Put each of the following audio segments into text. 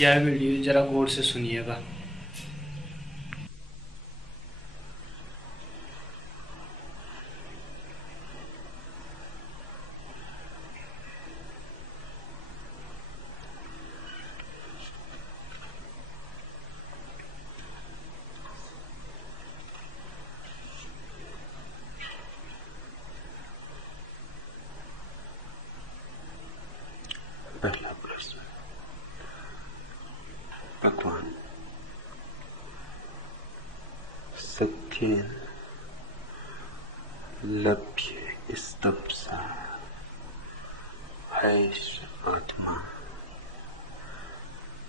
यह वीडियो जरा गौर से सुनिएगा। पहला प्रश्न, भगवान सत्येन लभ्य स्तब्सा हैष आत्मा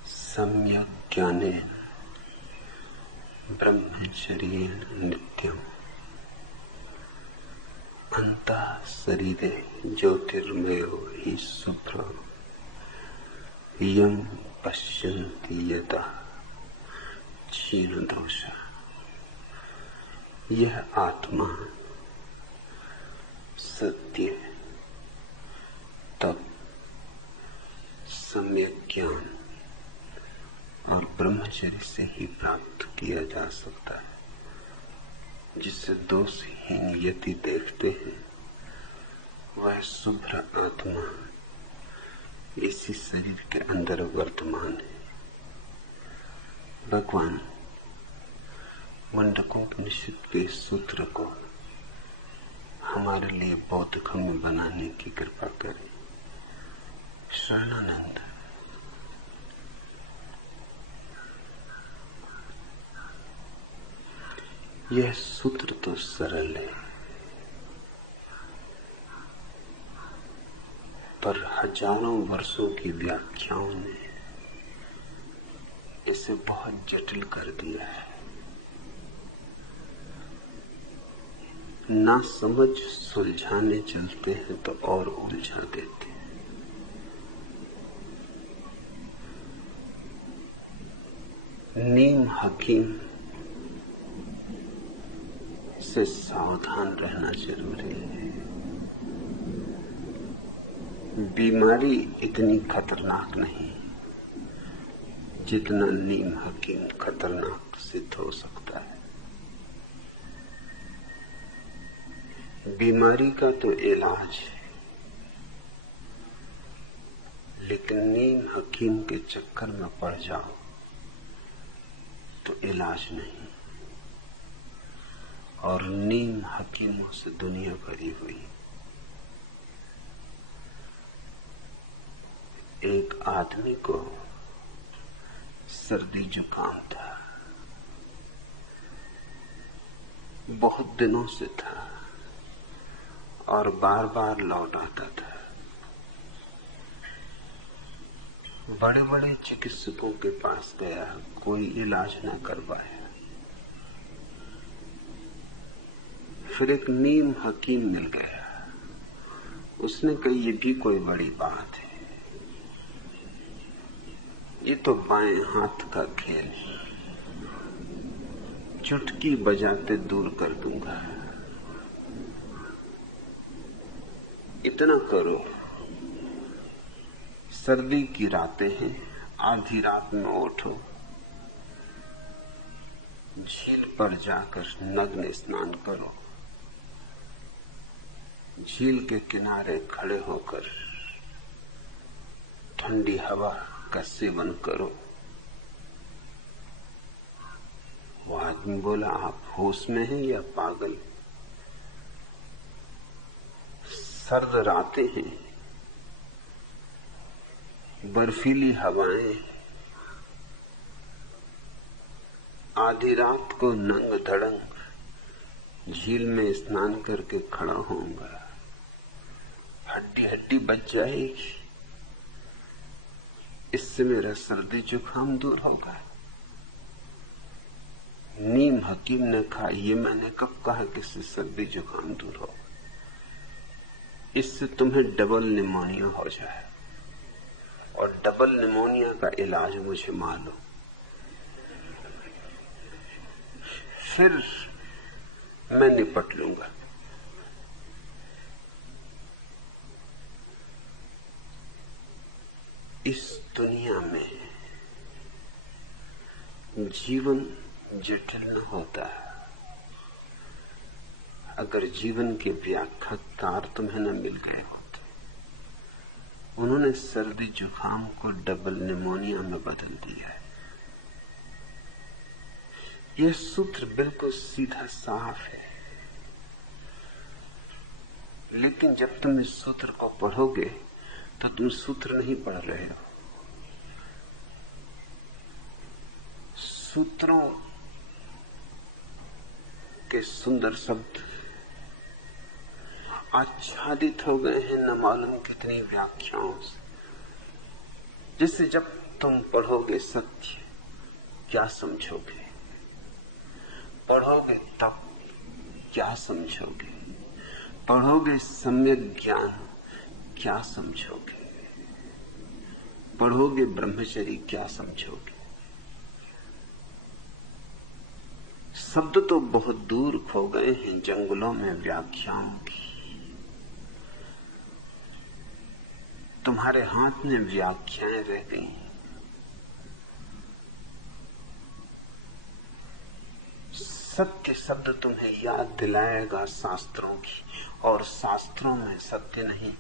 सम्यक् ज्ञानेन ब्रह्मचर्येण नित्यम् अन्तः शरीरे ज्योतिर्मयो हि शुभ्रो यं पश्यन्ति यतः क्षीण दोषः। यह आत्मा सत्य तप सम्यक ज्ञान और ब्रह्मचर्य से ही प्राप्त किया जा सकता है। जिसे दोषहीन यति देखते हैं वह शुभ्र आत्मा इसी शरीर के अंदर वर्तमान है। भगवान मुंडकोपनिषद के सूत्र को हमारे लिए बोधगम्य बनाने की कृपा करें। शरणानंद। यह सूत्र तो सरल है, पर हजारों वर्षों की व्याख्याओं ने इसे बहुत जटिल कर दिया है। ना समझ सुलझाने चलते हैं तो और उलझा देते हैं। नीम हकीम से सावधान रहना जरूरी है। बीमारी इतनी खतरनाक नहीं जितना नीम हकीम खतरनाक सिद्ध हो सकता है। बीमारी का तो इलाज है, लेकिन नीम हकीम के चक्कर में पड़ जाओ तो इलाज नहीं। और नीम हकीमों से दुनिया भरी हुई। एक आदमी को सर्दी जुकाम था, बहुत दिनों से था और बार बार लौट आता था। बड़े बड़े चिकित्सकों के पास गया, कोई इलाज न कर पाया। फिर एक नीम हकीम मिल गया। उसने कही, ये भी कोई बड़ी बात है, ये तो बाएं हाथ का खेल है, चुटकी बजाते दूर कर दूंगा। इतना करो, सर्दी की रातें हैं, आधी रात में उठो, झील पर जाकर नग्न स्नान करो, झील के किनारे खड़े होकर ठंडी हवा का सेवन करो। वो आदमी बोला, आप होश में हैं या पागल? सर्द रातें हैं, बर्फीली हवाएं, आधी रात को नंग धड़ंग झील में स्नान करके खड़ा होऊंगा, हड्डी हड्डी बच जाएगी, इससे मेरा सर्दी जुकाम दूर होगा। नीम हकीम ने कहा, ये मैंने कब कहा कि इससे सर्दी जुकाम दूर हो? इससे तुम्हें डबल निमोनिया हो जाए, और डबल निमोनिया का इलाज मुझे मालूम। फिर मैं निपट लूंगा। इस दुनिया में जीवन जटिल न होता है अगर जीवन के व्याख्याकार तुम्हें न मिल गए होते। उन्होंने सर्दी जुकाम को डबल निमोनिया में बदल दिया है। यह सूत्र बिल्कुल सीधा साफ है, लेकिन जब तुम इस सूत्र को पढ़ोगे तो तुम सूत्र नहीं पढ़ रहे हो। सूत्रों के सुंदर शब्द आच्छादित हो गए हैं न मालूम कितनी व्याख्याओं से, जिससे जब तुम पढ़ोगे सत्य क्या समझोगे, पढ़ोगे तब क्या समझोगे, पढ़ोगे सम्यक ज्ञान क्या समझोगे, पढ़ोगे ब्रह्मचर्य क्या समझोगे। शब्द तो बहुत दूर खो गए हैं जंगलों में व्याख्याओं की। तुम्हारे हाथ में व्याख्याएं रह गई। सत्य शब्द तुम्हें याद दिलाएगा शास्त्रों की, और शास्त्रों में सत्य नहीं,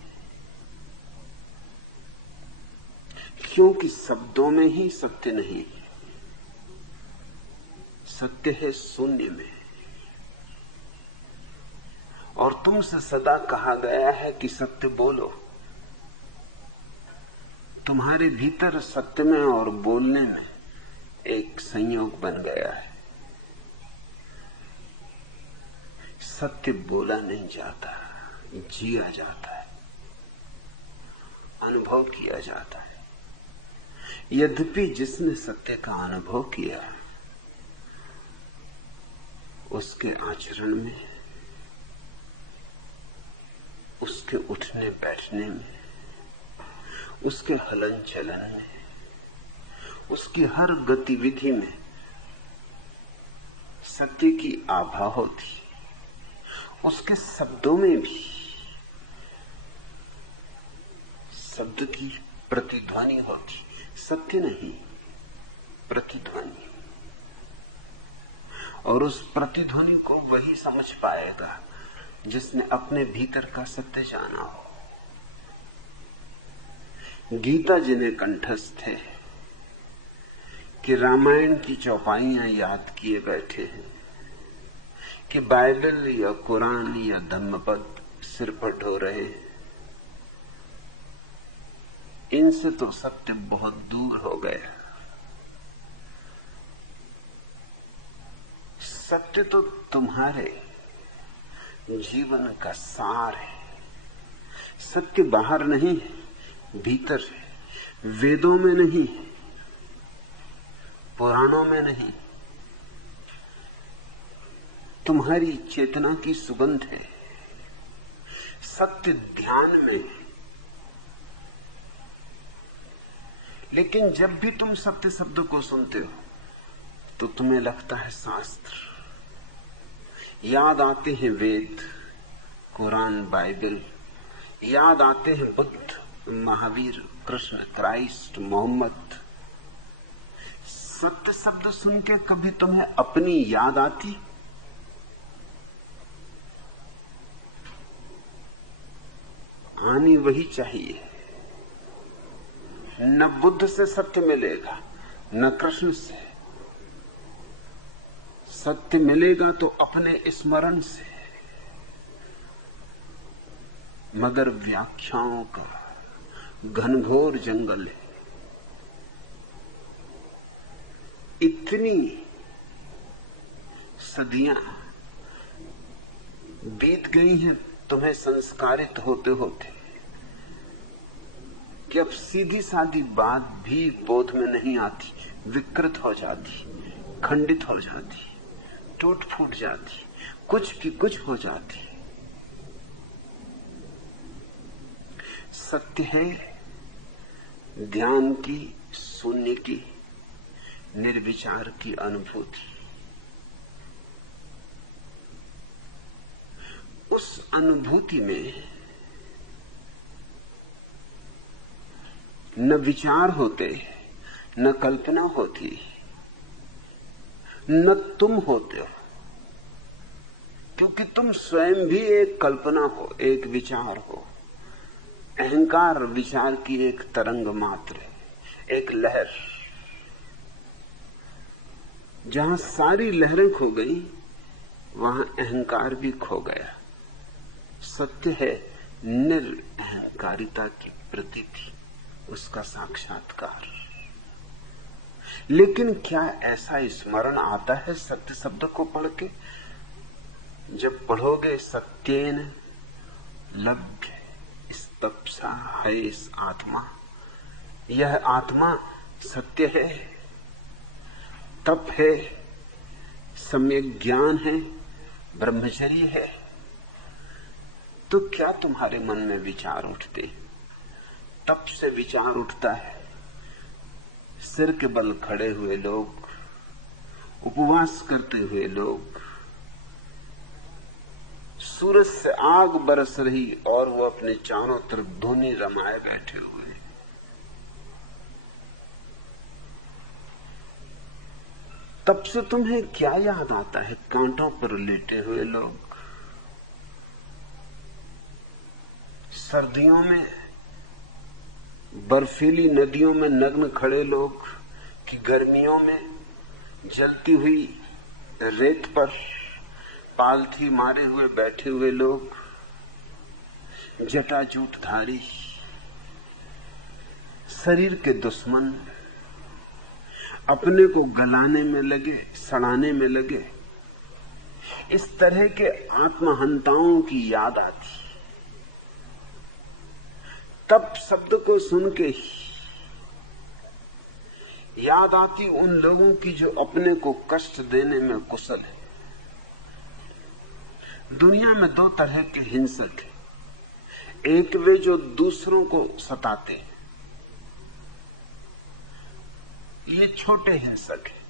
क्योंकि शब्दों में ही सत्य नहीं, सत्य है शून्य में। और तुमसे सदा कहा गया है कि सत्य बोलो। तुम्हारे भीतर सत्य में और बोलने में एक संयोग बन गया है। सत्य बोला नहीं जाता, जिया जाता है, अनुभव किया जाता है। यद्यपि जिसने सत्य का अनुभव किया उसके आचरण में, उसके उठने बैठने में, उसके हलन चलन में, उसकी हर गतिविधि में सत्य की आभा होती। उसके शब्दों में भी शब्द की प्रतिध्वनि होती, सत्य नहीं, प्रतिध्वनि। और उस प्रतिध्वनि को वही समझ पाएगा जिसने अपने भीतर का सत्य जाना हो। गीता जिन्हें कंठस्थ है कि रामायण की चौपाइयां याद किए बैठे हैं, कि बाइबल या कुरान या धम्मपद सिर पर ढो रहे हैं, इनसे तो सत्य बहुत दूर हो गया। सत्य तो तुम्हारे जीवन का सार है। सत्य बाहर नहीं है, भीतर है। वेदों में नहीं, पुराणों में नहीं, तुम्हारी चेतना की सुगंध है। सत्य ध्यान में है। लेकिन जब भी तुम सत्य शब्द को सुनते हो तो तुम्हें लगता है शास्त्र, याद आते हैं वेद, कुरान, बाइबल, याद आते हैं बुद्ध, महावीर, कृष्ण, क्राइस्ट, मोहम्मद। सत्य शब्द सुन के कभी तुम्हें अपनी याद आती? आनी वही चाहिए। न बुद्ध से सत्य मिलेगा, न कृष्ण से। सत्य मिलेगा तो अपने स्मरण से। मगर व्याख्याओं का घनघोर जंगल है। इतनी सदियां बीत गई हैं तुम्हें संस्कारित होते होते कि अब सीधी सादी बात भी बोध में नहीं आती, विकृत हो जाती, खंडित हो जाती, टूट फूट जाती, कुछ की कुछ हो जाती। सत्य है ध्यान की, शून्य की, निर्विचार की अनुभूति। उस अनुभूति में न विचार होते, न कल्पना होती, न तुम होते हो, क्योंकि तुम स्वयं भी एक कल्पना हो, एक विचार हो। अहंकार विचार की एक तरंग मात्र है, एक लहर। जहां सारी लहरें खो गई वहां अहंकार भी खो गया। सत्य है निरअहंकारिता की प्रतीति, उसका साक्षात्कार। लेकिन क्या ऐसा स्मरण आता है सत्य शब्द को पढ़ के? जब पढ़ोगे सत्येन लभ्य स्तप्सा है इस आत्मा, यह आत्मा सत्य है, तप है, सम्यक ज्ञान है, ब्रह्मचर्य है, तो क्या तुम्हारे मन में विचार उठते? तप से विचार उठता है। सिर के बल खड़े हुए लोग, उपवास करते हुए लोग, सूरज से आग बरस रही और वो अपने चारों तरफ धुनी रमाए बैठे हुए हैं। तब से तुम्हें क्या याद आता है? कांटों पर लेटे हुए लोग, सर्दियों में बर्फीली नदियों में नग्न खड़े लोग, कि गर्मियों में जलती हुई रेत पर पालथी मारे हुए बैठे हुए लोग, जटाजूटधारी, शरीर के दुश्मन, अपने को गलाने में लगे, सड़ाने में लगे, इस तरह के आत्महंताओं की याद आती। तब शब्द को सुन के ही याद आती उन लोगों की जो अपने को कष्ट देने में कुशल है। दुनिया में दो तरह के हिंसक हैं। एक वे जो दूसरों को सताते हैं, ये छोटे हिंसक हैं,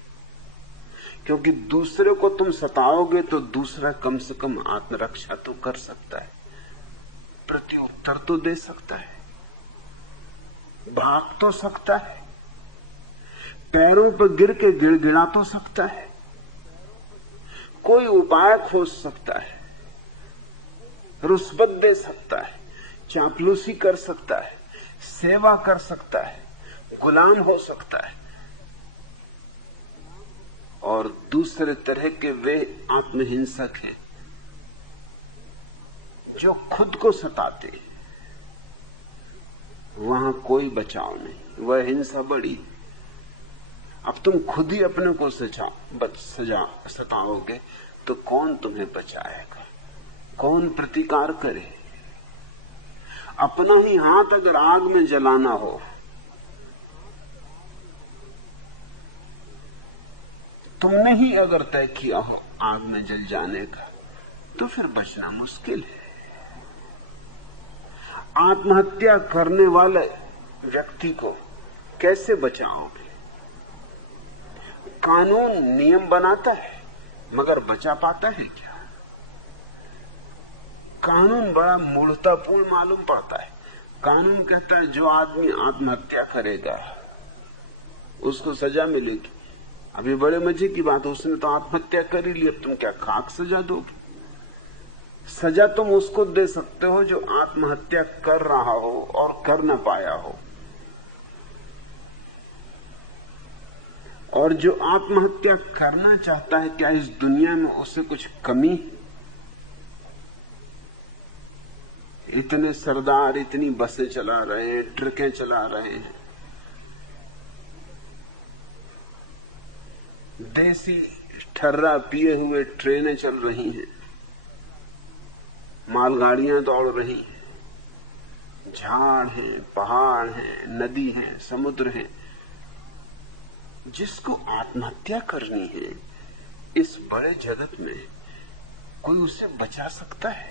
क्योंकि दूसरे को तुम सताओगे तो दूसरा कम से कम आत्मरक्षा तो कर सकता है, प्रत्युत्तर तो दे सकता है, भाग तो सकता है, पैरों पर गिर के गिड़गिड़ा तो सकता है, कोई उपाय खोज सकता है, रुस्बत दे सकता है, चापलूसी कर सकता है, सेवा कर सकता है, गुलाम हो सकता है। और दूसरे तरह के वे आत्महिंसक हैं जो खुद को सताते। वहां कोई बचाव नहीं, वह हिंसा बड़ी। अब तुम खुद ही अपने को सताओगे तो कौन तुम्हें बचाएगा, कौन प्रतिकार करे? अपना ही हाथ अगर आग में जलाना हो तुमने ही अगर तय किया हो आग में जल जाने का, तो फिर बचना मुश्किल है। आत्महत्या करने वाले व्यक्ति को कैसे बचाओगे? कानून नियम बनाता है मगर बचा पाता है क्या? कानून बड़ा मूढ़तापूर्ण मालूम पड़ता है। कानून कहता है जो आदमी आत्महत्या करेगा उसको सजा मिलेगी। अभी बड़े मजे की बात, उसने तो आत्महत्या कर ही ली, अब तुम क्या खाक सजा दोगे? सजा तुम उसको दे सकते हो जो आत्महत्या कर रहा हो और कर न पाया हो, और जो आत्महत्या करना चाहता है, क्या इस दुनिया में उससे कुछ कमी? इतने सरदार इतनी बसें चला रहे हैं, ट्रकें चला रहे हैं, देसी ठर्रा पिए हुए ट्रेनें चल रही हैं, मालगाड़ियां दौड़ रही हैं, झाड़ हैं, पहाड़ हैं, नदी है, समुद्र है। जिसको आत्महत्या करनी है इस बड़े जगत में कोई उसे बचा सकता है?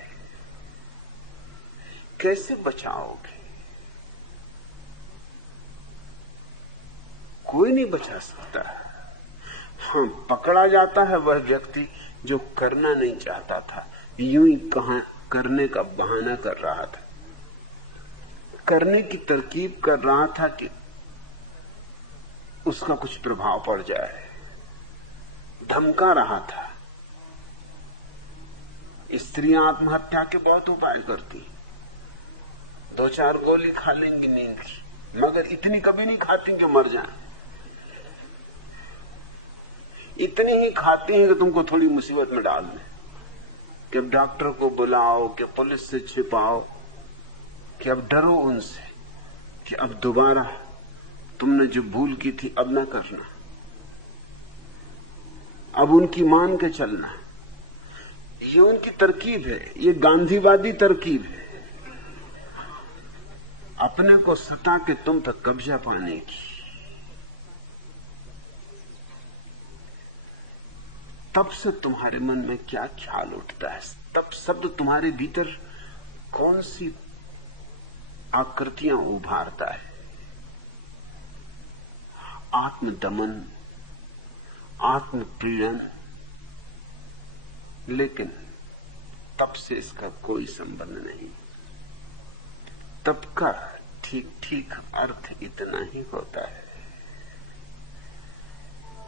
कैसे बचाओगे? कोई नहीं बचा सकता। हाँ, पकड़ा जाता है वह व्यक्ति जो करना नहीं चाहता था, यूं ही करने का बहाना कर रहा था, करने की तरकीब कर रहा था कि उसका कुछ प्रभाव पड़ जाए, धमका रहा था। स्त्रियां आत्महत्या के बहुत उपाय करती, 2-4 गोली खा लेंगी नींद की, मगर इतनी कभी नहीं खाती कि मर जाए। इतनी ही खाती हैं कि तुमको थोड़ी मुसीबत में डाल दें, कि अब डॉक्टर को बुलाओ, कि पुलिस से छिपाओ, कि अब डरो उनसे, कि अब दोबारा तुमने जो भूल की थी अब ना करना, अब उनकी मान के चलना। ये उनकी तरकीब है, ये गांधीवादी तरकीब है, अपने को सता के तुम तक कब्जा पाने की। तब से तुम्हारे मन में क्या ख्याल उठता है, तब शब्द तुम्हारे भीतर कौन सी आकृतियां उभारता है। आत्मदमन, आत्मपीड़न, लेकिन तब से इसका कोई संबंध नहीं। तब का ठीक ठीक अर्थ इतना ही होता है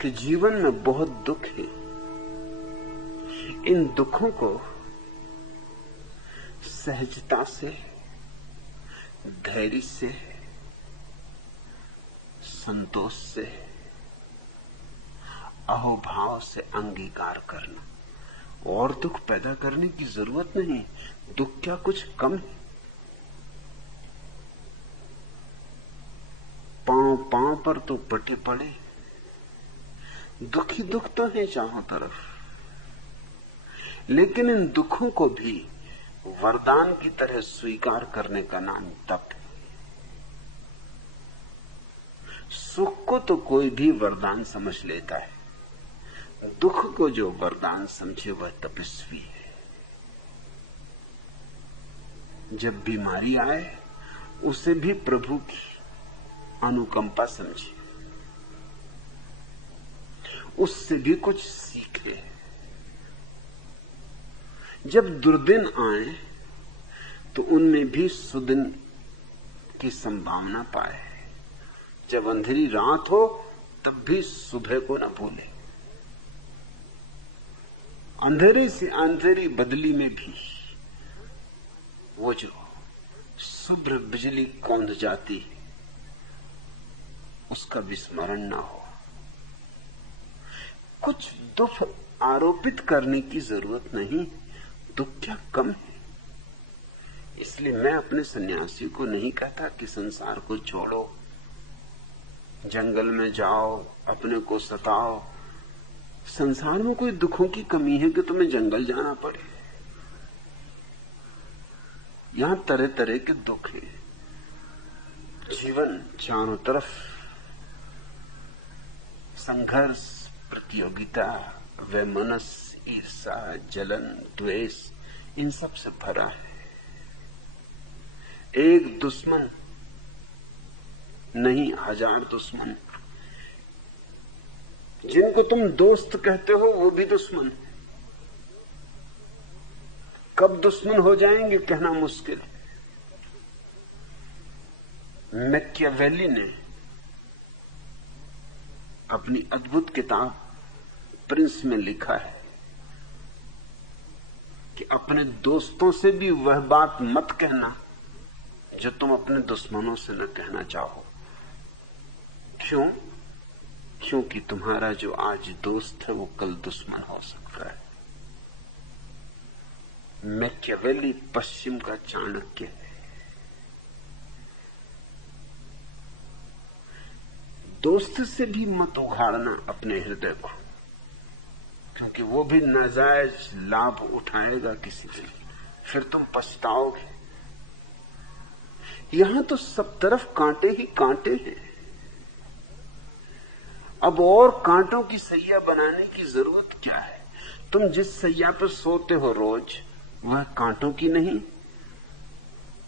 कि जीवन में बहुत दुख है, इन दुखों को सहजता से, धैर्य से, संतोष से, अहोभाव से अंगीकार करना, और दुख पैदा करने की जरूरत नहीं। दुख क्या कुछ कम है? पांव पांव पर तो पटे पड़े, दुख ही दुख तो है चारों तरफ। लेकिन इन दुखों को भी वरदान की तरह स्वीकार करने का नाम तप है। सुख को तो कोई भी वरदान समझ लेता है, दुख को जो वरदान समझे वह तपस्वी है। जब बीमारी आए उसे भी प्रभु की अनुकंपा समझे, उससे भी कुछ सीखे। जब दुर्दिन आए तो उनमें भी सुदिन की संभावना पाए। जब अंधेरी रात हो तब भी सुबह को न भूले। अंधेरे से अंधेरी बदली में भी वो जो शुभ्र बिजली कौंध जाती उसका विस्मरण ना हो। कुछ दुख आरोपित करने की जरूरत नहीं, दुख क्या कम है। इसलिए मैं अपने सन्यासी को नहीं कहता कि संसार को छोड़ो, जंगल में जाओ, अपने को सताओ। संसार में कोई दुखों की कमी है कि तुम्हें जंगल जाना पड़े? यहां तरह तरह के दुख हैं। जीवन चारों तरफ संघर्ष, प्रतियोगिता, वैमनस्य, ईर्षा, जलन, द्वेष, इन सब से भरा है। एक दुश्मन नहीं, 1000 दुश्मन। जिनको तुम दोस्त कहते हो वो भी दुश्मन। कब दुश्मन हो जाएंगे कहना मुश्किल। मैकियावेली ने अपनी अद्भुत किताब प्रिंस में लिखा है कि अपने दोस्तों से भी वह बात मत कहना जो तुम अपने दुश्मनों से न कहना चाहो। क्यों? क्योंकि तुम्हारा जो आज दोस्त है वो कल दुश्मन हो सकता है। मैकियावेली पश्चिम का चाणक्य है। दोस्त से भी मत उघाड़ना अपने हृदय को, क्योंकि वो भी नाजायज लाभ उठाएगा किसी से, फिर तुम पछताओगे। यहां तो सब तरफ कांटे ही कांटे हैं। अब और कांटों की सैया बनाने की जरूरत क्या है? तुम जिस सैया पर सोते हो रोज वह कांटों की नहीं,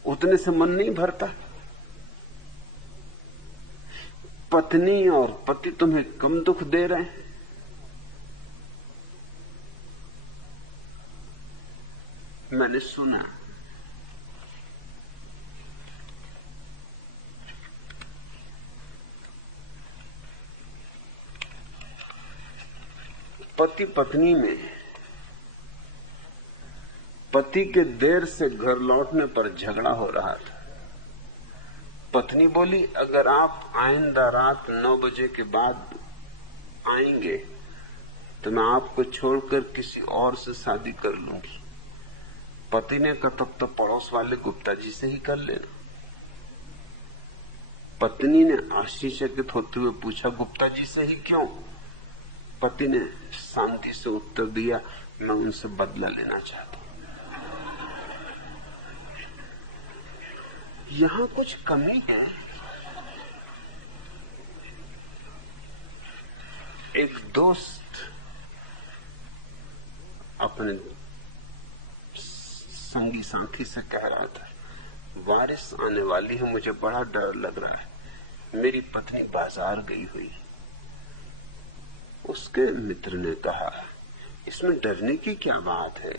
उतने से मन नहीं भरता। पत्नी और पति तुम्हें कम दुख दे रहे हैं। मैंने सुना पति पत्नी में पति के देर से घर लौटने पर झगड़ा हो रहा था। पत्नी बोली, अगर आप आइंदा रात 9 बजे के बाद आएंगे तो मैं आपको छोड़कर किसी और से शादी कर लूंगी। पति ने कहा, तब तो पड़ोस वाले गुप्ता जी से ही कर लेना। पत्नी ने आश्चर्यचकित होते हुए पूछा, गुप्ता जी से ही क्यों? पति ने शांति से उत्तर दिया, मैं उनसे बदला लेना चाहता हूं। यहां कुछ कमी है। एक दोस्त अपने संगी साथी से कह रहा था, बारिश आने वाली है, मुझे बड़ा डर लग रहा है, मेरी पत्नी बाजार गई हुई। उसके मित्र ने कहा, इसमें डरने की क्या बात है?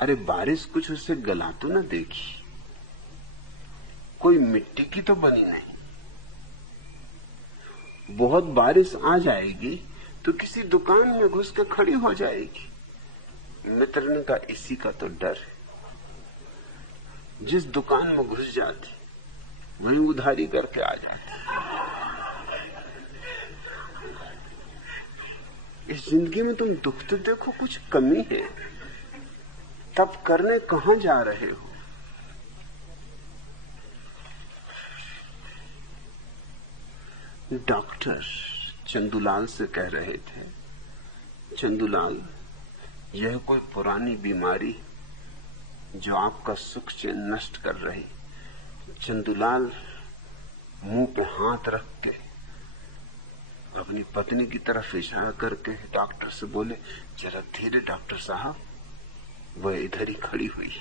अरे बारिश कुछ उसे गला तो न देगी, कोई मिट्टी की तो बनी नहीं। बहुत बारिश आ जाएगी तो किसी दुकान में घुस के खड़ी हो जाएगी। मित्र ने कहा, इसी का तो डर है। जिस दुकान में घुस जाती वहीं उधारी करके आ जाती। इस जिंदगी में तुम दुख तो देखो, कुछ कमी है, तब करने कहां जा रहे हो? डॉक्टर चंदूलाल से कह रहे थे, चंदूलाल, यह कोई पुरानी बीमारी जो आपका सुख चैन नष्ट कर रही। चंदूलाल मुंह पे हाथ रख के अपनी पत्नी की तरफ इशारा करके डॉक्टर से बोले, जरा धीरे डॉक्टर साहब। वह इधर ही खड़ी हुई।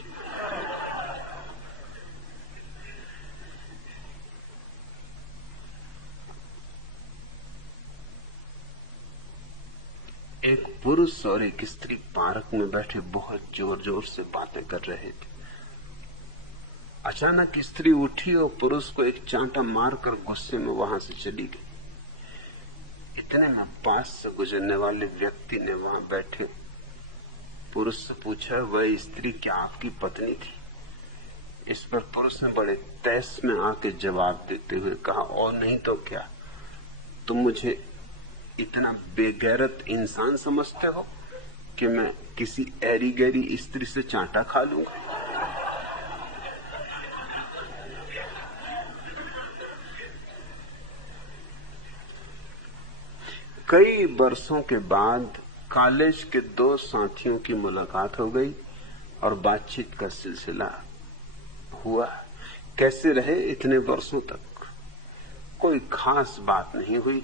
एक पुरुष और एक स्त्री पार्क में बैठे बहुत जोर जोर से बातें कर रहे थे। अचानक स्त्री उठी और पुरुष को एक चांटा मारकर गुस्से में वहां से चली गई। इतने में पास से गुजरने वाले व्यक्ति ने वहां बैठे पुरुष से पूछा, वह स्त्री क्या आपकी पत्नी थी? इस पर पुरुष ने बड़े तैस में आके जवाब देते हुए कहा, और नहीं तो क्या, तुम मुझे इतना बेगैरत इंसान समझते हो कि मैं किसी ऐरी गैरी स्त्री से चांटा खा लूंगा? कई वर्षों के बाद कॉलेज के 2 साथियों की मुलाकात हो गई और बातचीत का सिलसिला हुआ। कैसे रहे इतने वर्षों तक? कोई खास बात नहीं हुई।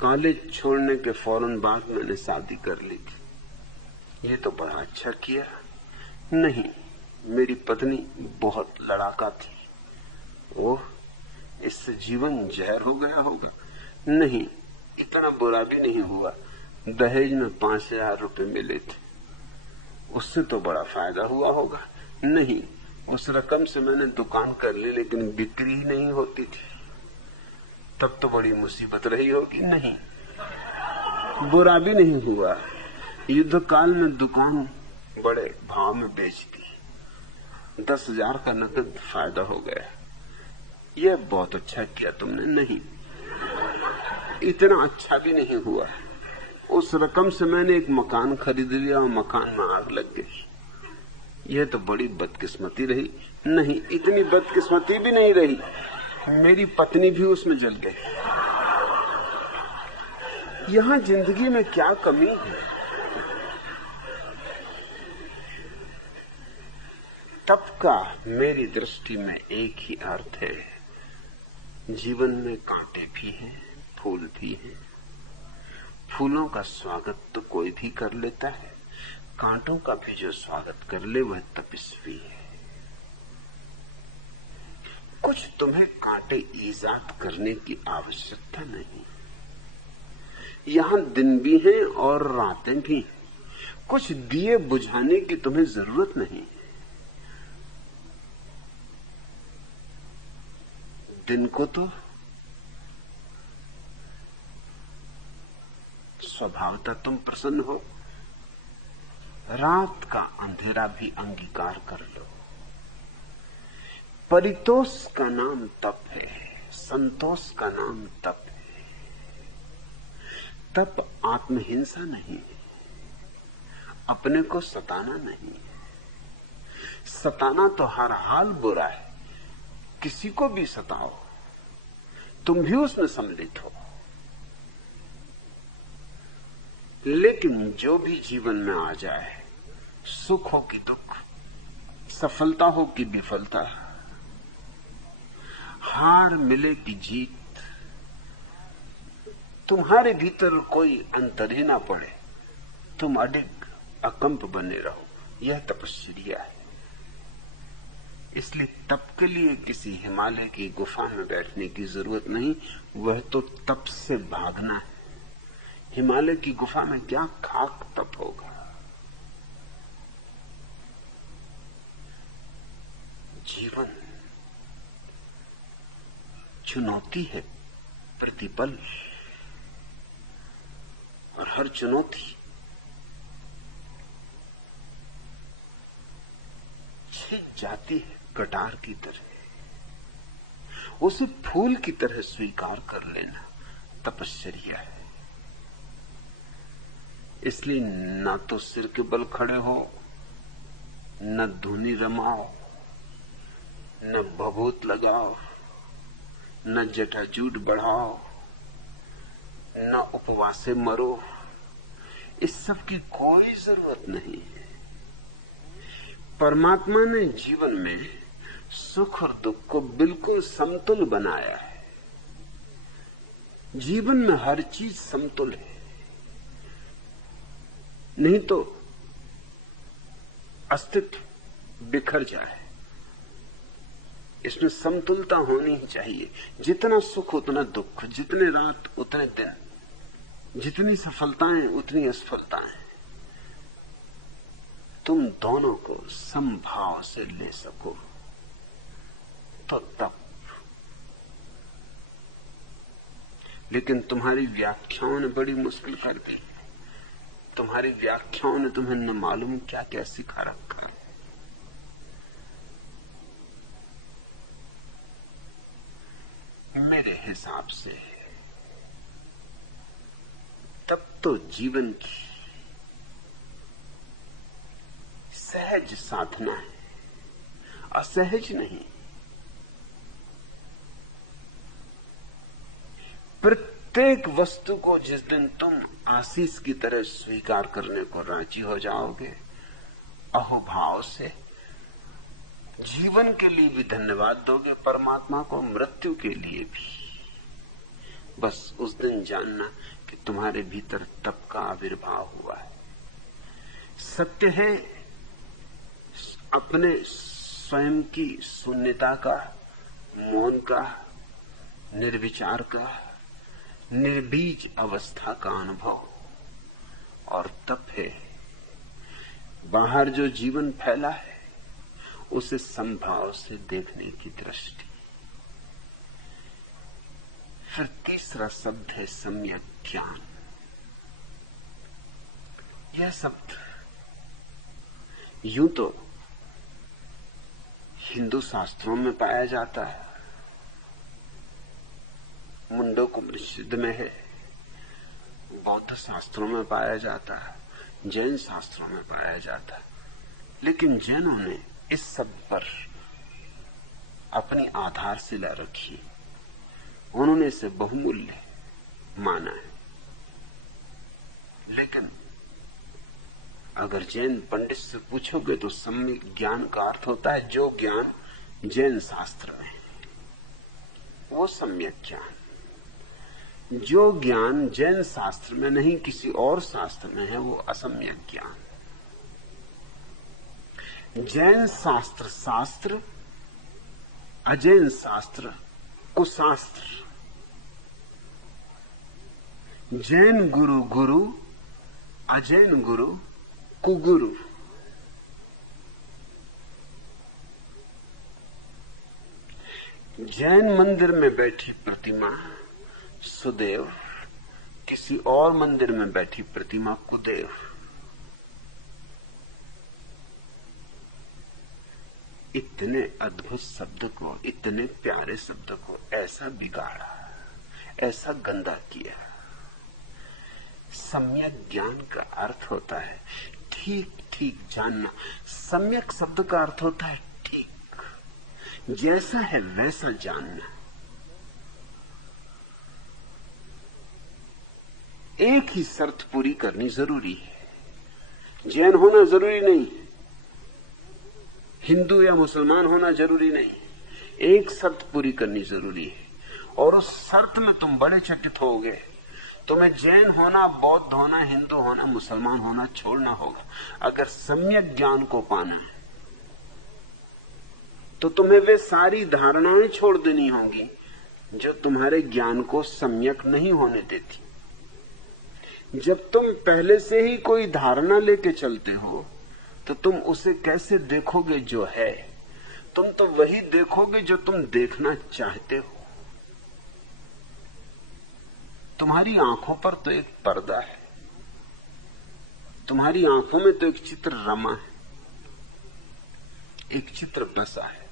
कॉलेज छोड़ने के फौरन बाद मैंने शादी कर ली थी। ये तो बड़ा अच्छा किया। नहीं, मेरी पत्नी बहुत लड़ाका थी। ओह, इससे जीवन जहर हो गया होगा। नहीं, इतना बुरा भी नहीं हुआ। दहेज में 5,000 रुपए मिले थे, उससे तो बड़ा फायदा हुआ होगा। नहीं, उस रकम से मैंने दुकान कर ली, लेकिन बिक्री ही नहीं होती थी, तब तो बड़ी मुसीबत रही होगी। नहीं, बुरा भी नहीं हुआ। युद्ध काल में दुकान बड़े भाव में बेच दी, 10,000 का नकद फायदा हो गया। यह बहुत अच्छा किया तुमने। नहीं, इतना अच्छा भी नहीं हुआ। उस रकम से मैंने एक मकान खरीद लिया और मकान में आग लग गई। यह तो बड़ी बदकिस्मती रही। नहीं, इतनी बदकिस्मती भी नहीं रही, मेरी पत्नी भी उसमें जल गई। यहां जिंदगी में क्या कमी है? तब का मेरी दृष्टि में एक ही अर्थ है, जीवन में कांटे भी हैं, फूल भी हैं। फूलों का स्वागत तो कोई भी कर लेता है, कांटों का भी जो स्वागत कर ले वह तपस्वी है। कुछ तुम्हें कांटे ईजाद करने की आवश्यकता नहीं। यहां दिन भी हैं और रातें भी। कुछ दिए बुझाने की तुम्हें जरूरत नहीं। दिन को तो स्वभावतः तुम प्रसन्न हो। रात का अंधेरा भी अंगीकार कर लो। परितोष का नाम तप है, संतोष का नाम तप है। तप आत्महिंसा नहीं है, अपने को सताना नहीं है। सताना तो हर हाल बुरा है, किसी को भी सताओ, तुम भी उसमें सम्मिलित हो। लेकिन जो भी जीवन में आ जाए, सुख हो कि दुख, सफलता हो कि विफलता, हार मिले कि जीत, तुम्हारे भीतर कोई अंतर ही ना पड़े, तुम अडिग अकंप बने रहो, यह तपस्या है। इसलिए तप के लिए किसी हिमालय की गुफा में बैठने की जरूरत नहीं, वह तो तप से भागना है। हिमालय की गुफा में क्या खाक तप होगा। जीवन चुनौती है प्रतिपल, और हर चुनौती छिप जाती है कटार की तरह। उसे फूल की तरह स्वीकार कर लेना तपस्या है। इसलिए ना तो सिर के बल खड़े हो, न धुनी रमाओ, न भभूत लगाओ, न जटाजूट बढ़ाओ, न उपवास से मरो। इस सब की कोई जरूरत नहीं है। परमात्मा ने जीवन में सुख और दुख को बिल्कुल समतुल बनाया है। जीवन में हर चीज समतुल है, नहीं तो अस्तित्व बिखर जाए। इसमें समतुलता होनी ही चाहिए। जितना सुख उतना दुख, जितने रात उतने दिन, जितनी सफलताएं उतनी असफलताएं, तुम दोनों को समभाव से ले सको तो तब। लेकिन तुम्हारी व्याख्याओं ने बड़ी मुश्किल कर दी। तुम्हारी व्याख्याओं ने तुम्हें न मालूम क्या क्या सिखा रखा है। मेरे हिसाब से तब तो जीवन की सहज साधना है, असहज नहीं। प्रत्येक वस्तु को जिस दिन तुम आशीष की तरह स्वीकार करने को राजी हो जाओगे, अहोभाव से जीवन के लिए भी धन्यवाद दोगे, परमात्मा को मृत्यु के लिए भी, बस उस दिन जानना कि तुम्हारे भीतर तप का आविर्भाव हुआ है। सत्य है अपने स्वयं की शून्यता का, मौन का, निर्विचार का, निर्बीज अवस्था का अनुभव, और तप है बाहर जो जीवन फैला है उसे संभाव से देखने की दृष्टि। फिर तीसरा शब्द है सम्यक ज्ञान। यह शब्द यूं तो हिंदू शास्त्रों में पाया जाता है, मुंडकोपनिषद में है, बौद्ध शास्त्रों में पाया जाता है, जैन शास्त्रों में पाया जाता है। लेकिन जैनों ने इस शब्द पर अपनी आधारशिला रखी, उन्होंने इसे बहुमूल्य माना है। लेकिन अगर जैन पंडित से पूछोगे तो सम्यक ज्ञान का अर्थ होता है जो ज्ञान जैन शास्त्र में है, वो सम्यक ज्ञान। जो ज्ञान जैन शास्त्र में नहीं किसी और शास्त्र में है वो असम्यक ज्ञान। जैन शास्त्र शास्त्र, अजैन शास्त्र कुशास्त्र। जैन गुरु गुरु, अजैन गुरु कुगुरु। जैन मंदिर में बैठी प्रतिमा सुदेव किसी किसी और मंदिर में बैठी प्रतिमा को देव। इतने अद्भुत शब्द को, इतने प्यारे शब्द को ऐसा बिगाड़ा, ऐसा गंदा किया। सम्यक ज्ञान का अर्थ होता है ठीक ठीक जानना। सम्यक शब्द का अर्थ होता है ठीक, जैसा है वैसा जानना। एक ही शर्त पूरी करनी जरूरी है। जैन होना जरूरी नहीं, हिंदू या मुसलमान होना जरूरी नहीं, एक शर्त पूरी करनी जरूरी है। और उस शर्त में तुम बड़े चकित होगे। तुम्हें जैन होना, बौद्ध होना, हिंदू होना, मुसलमान होना छोड़ना होगा। अगर सम्यक ज्ञान को पाना है तो तुम्हें वे सारी धारणाएं छोड़ देनी होंगी जो तुम्हारे ज्ञान को सम्यक नहीं होने देती। जब तुम पहले से ही कोई धारणा लेके चलते हो तो तुम उसे कैसे देखोगे जो है? तुम तो वही देखोगे जो तुम देखना चाहते हो। तुम्हारी आंखों पर तो एक पर्दा है, तुम्हारी आंखों में तो एक चित्र रमा है, एक चित्र बसा है।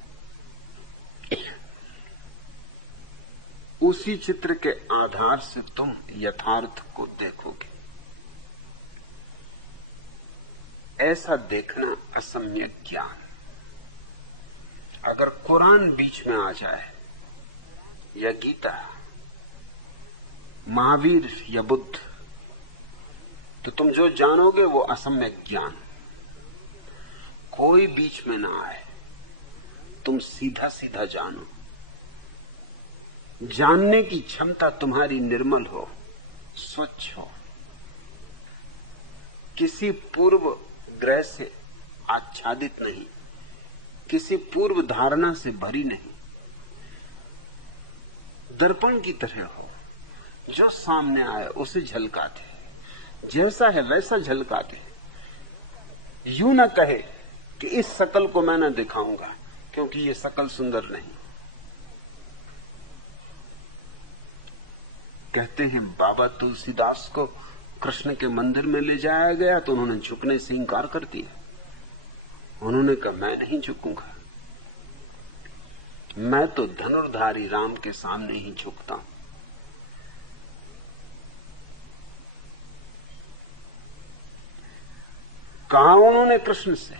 उसी चित्र के आधार से तुम यथार्थ को देखोगे। ऐसा देखना असम्यक ज्ञान। अगर कुरान बीच में आ जाए या गीता, महावीर या बुद्ध, तो तुम जो जानोगे वो असम्यक ज्ञान। कोई बीच में ना आए, तुम सीधा सीधा जानो। जानने की क्षमता तुम्हारी निर्मल हो, स्वच्छ हो, किसी पूर्व ग्रह से आच्छादित नहीं, किसी पूर्व धारणा से भरी नहीं, दर्पण की तरह हो, जो सामने आए उसे झलकाते, जैसा है वैसा झलकाते। यूं ना कहे कि इस शकल को मैं ना दिखाऊंगा क्योंकि ये शकल सुंदर नहीं। कहते हैं बाबा तुलसीदास को कृष्ण के मंदिर में ले जाया गया तो उन्होंने झुकने से इंकार कर दिया। उन्होंने कहा मैं नहीं झुकूंगा, मैं तो धनुर्धारी राम के सामने ही झुकता हूं। कहा उन्होंने कृष्ण से,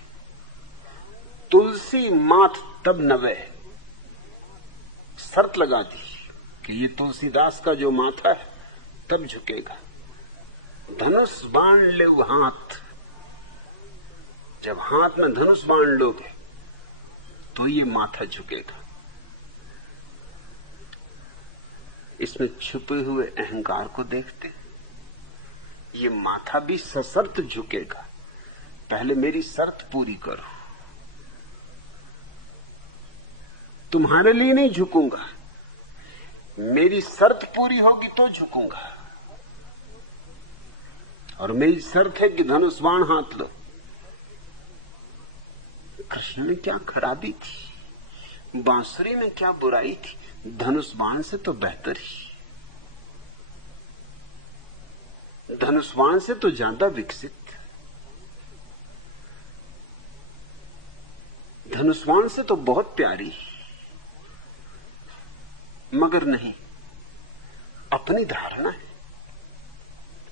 तुलसी माथ तब नवे, शर्त लगा दी कि ये तुलसीदास का जो माथा है तब झुकेगा। धनुष बाण ले हाथ, जब हाथ में धनुष बाण लोगे तो ये माथा झुकेगा। इसमें छुपे हुए अहंकार को देखते, ये माथा भी सशर्त झुकेगा। पहले मेरी शर्त पूरी करो। तुम्हारे लिए नहीं झुकूंगा, मेरी शर्त पूरी होगी तो झुकूंगा। और मेरी शर्त है कि धनुष बाण हाथ लो। कृष्ण में क्या खराबी थी, बांसुरी में क्या बुराई थी? धनुष बाण से तो बेहतर ही, धनुष बाण से तो ज्यादा विकसित। धनुष बाण से तो बहुत प्यारी, मगर नहीं, अपनी धारणा है।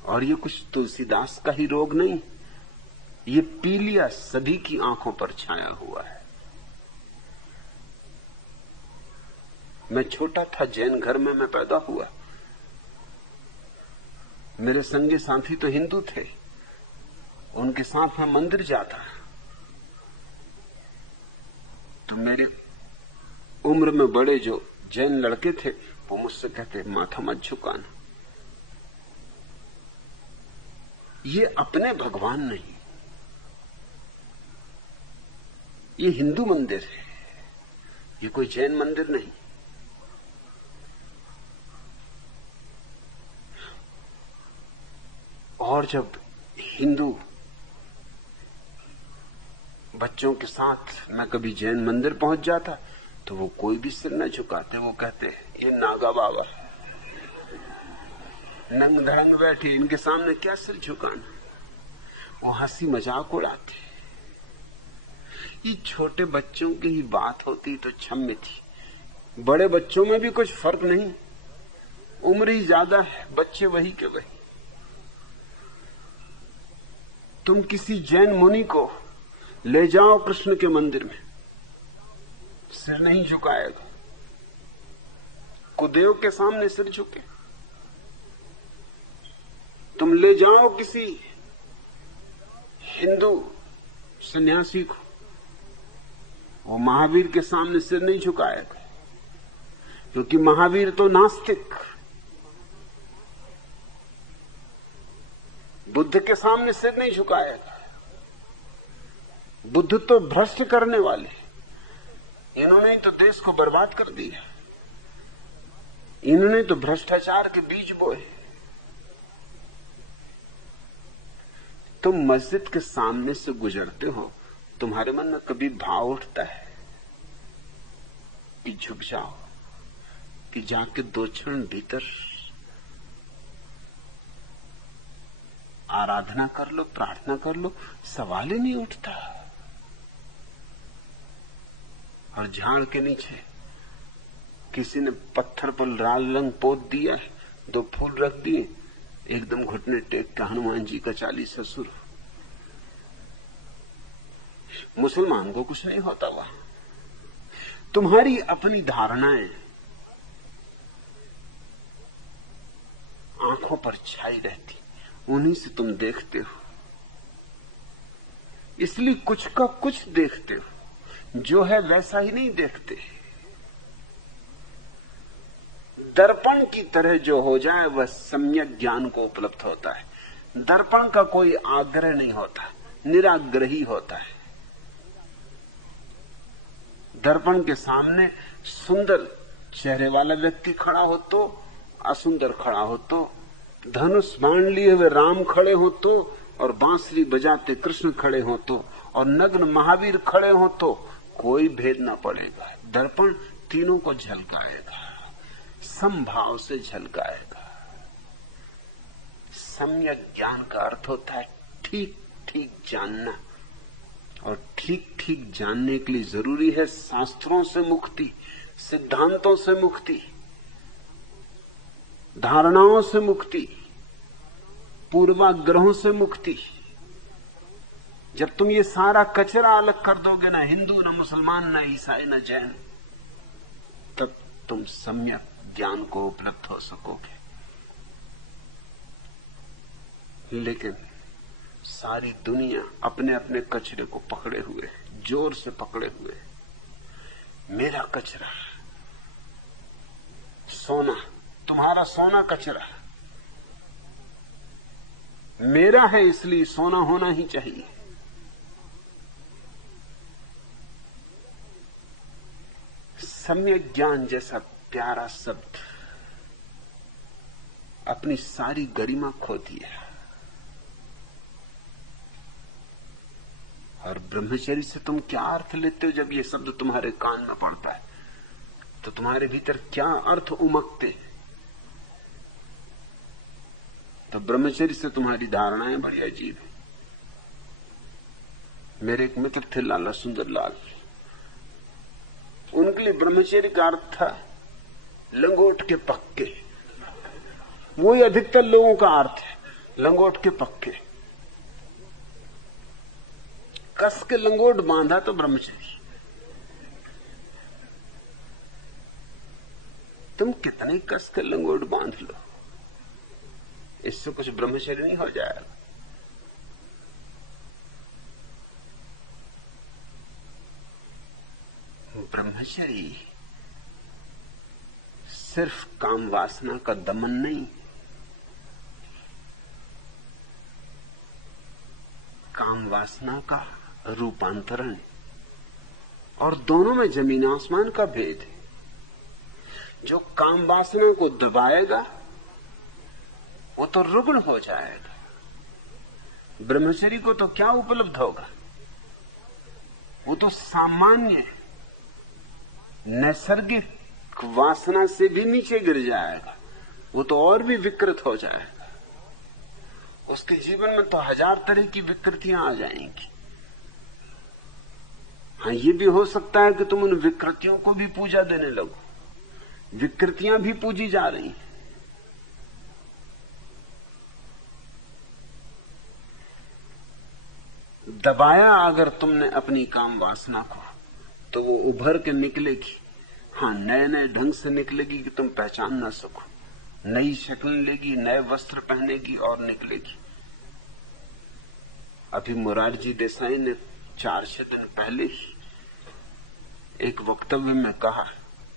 और ये कुछ तुलसीदास का ही रोग नहीं, ये पीलिया सभी की आंखों पर छाया हुआ है। मैं छोटा था, जैन घर में मैं पैदा हुआ। मेरे संगी साथी तो हिंदू थे, उनके साथ मैं मंदिर जाता। तो मेरे उम्र में बड़े जो जैन लड़के थे वो मुझसे कहते माथा मत झुकाना। ये अपने भगवान नहीं, ये हिंदू मंदिर है, ये कोई जैन मंदिर नहीं। और जब हिंदू बच्चों के साथ मैं कभी जैन मंदिर पहुंच जाता तो वो कोई भी सिर न झुकाते, वो कहते ये नागा बाबा है। नंग धड़ंग बैठे, इनके सामने क्या सिर झुकाना। वो हंसी मजाक उड़ाते। ये छोटे बच्चों की ही बात होती तो क्षम्य थी, बड़े बच्चों में भी कुछ फर्क नहीं, उम्र ही ज्यादा है, बच्चे वही के वही। तुम किसी जैन मुनि को ले जाओ कृष्ण के मंदिर में, सिर नहीं झुकाएगा। कुदेव के सामने सिर झुके। तुम ले जाओ किसी हिंदू सन्यासी को, वो महावीर के सामने सिर नहीं झुकाएगा, क्योंकि महावीर तो नास्तिक। बुद्ध के सामने सिर नहीं झुकाएगा, बुद्ध तो भ्रष्ट करने वाले, इन्होंने ही तो देश को बर्बाद कर दिया, इन्होंने तो भ्रष्टाचार के बीज बोए। तुम मस्जिद के सामने से गुजरते हो, तुम्हारे मन में कभी भाव उठता है कि झुक जाओ, कि जाके 2 क्षण भीतर आराधना कर लो, प्रार्थना कर लो? सवाल ही नहीं उठता। और झाड़ के नीचे किसी ने पत्थर पर लाल रंग पोत दिया है, 2 फूल रख दिए, एकदम घुटने टेक के हनुमान जी का 40 शुरू। मुसलमान को कुछ नहीं होता वहां। तुम्हारी अपनी धारणाएं आंखों पर छाई रहती, उन्हीं से तुम देखते हो, इसलिए कुछ का कुछ देखते हो, जो है वैसा ही नहीं देखते। दर्पण की तरह जो हो जाए वह सम्यक ज्ञान को उपलब्ध होता है। दर्पण का कोई आग्रह नहीं होता, निराग्रही होता है। दर्पण के सामने सुंदर चेहरे वाला व्यक्ति खड़ा हो तो, असुंदर खड़ा हो तो, धनुष बाण लिए हुए राम खड़े हो तो, और बांसुरी बजाते कृष्ण खड़े हो तो, और नग्न महावीर खड़े हो तो, कोई भेद ना पड़ेगा। दर्पण तीनों को झलकाएगा, समभाव से झलकाएगा। सम्यक ज्ञान का अर्थ होता है ठीक ठीक जानना, और ठीक ठीक जानने के लिए जरूरी है शास्त्रों से मुक्ति, सिद्धांतों से मुक्ति, धारणाओं से मुक्ति, पूर्वाग्रहों से मुक्ति। जब तुम ये सारा कचरा अलग कर दोगे, ना हिंदू, ना मुसलमान, ना ईसाई, ना जैन, तब तुम सम्यक ज्ञान को उपलब्ध हो सकोगे। लेकिन सारी दुनिया अपने अपने कचरे को पकड़े हुए, जोर से पकड़े हुए। मेरा कचरा, सोना, तुम्हारा सोना कचरा, मेरा है इसलिए सोना होना ही चाहिए। सम्यक ज्ञान जैसा प्यारा शब्द अपनी सारी गरिमा खो दिया। और ब्रह्मचर्य से तुम क्या अर्थ लेते हो? जब ये शब्द तुम्हारे कान में पड़ता है तो तुम्हारे भीतर क्या अर्थ उमकते? तो ब्रह्मचर्य से तुम्हारी धारणाएं बड़ी अजीब है। मेरे एक मित्र थे लाला सुंदर लाल, उनके लिए ब्रह्मचर्य का अर्थ था लंगोट के पक्के। वही अधिकतर लोगों का अर्थ है, लंगोट के पक्के। कस के लंगोट बांधा तो ब्रह्मचर्य। तुम कितने कस के लंगोट बांध लो, इससे कुछ ब्रह्मचर्य नहीं हो जाएगा। ब्रह्मचर्य सिर्फ काम वासना का दमन नहीं, काम वासना का रूपांतरण, और दोनों में जमीन आसमान का भेद है। जो काम वासना को दबाएगा वो तो रुग्ण हो जाएगा। ब्रह्मचर्य को तो क्या उपलब्ध होगा? वो तो सामान्य नैसर्गिक वासना से भी नीचे गिर जाएगा। वो तो और भी विकृत हो जाए। उसके जीवन में तो 1000 तरह की विकृतियां आ जाएंगी। हाँ, ये भी हो सकता है कि तुम उन विकृतियों को भी पूजा देने लगो। विकृतियां भी पूजी जा रही हैं। दबाया अगर तुमने अपनी काम वासना को, तो वो उभर के निकलेगी। हाँ, नए नए ढंग से निकलेगी कि तुम पहचान ना सको। नई शक्ल लेगी, नए वस्त्र पहनेगी और निकलेगी। अभी मोरारजी देसाई ने 4-6 दिन पहले ही एक वक्तव्य में कहा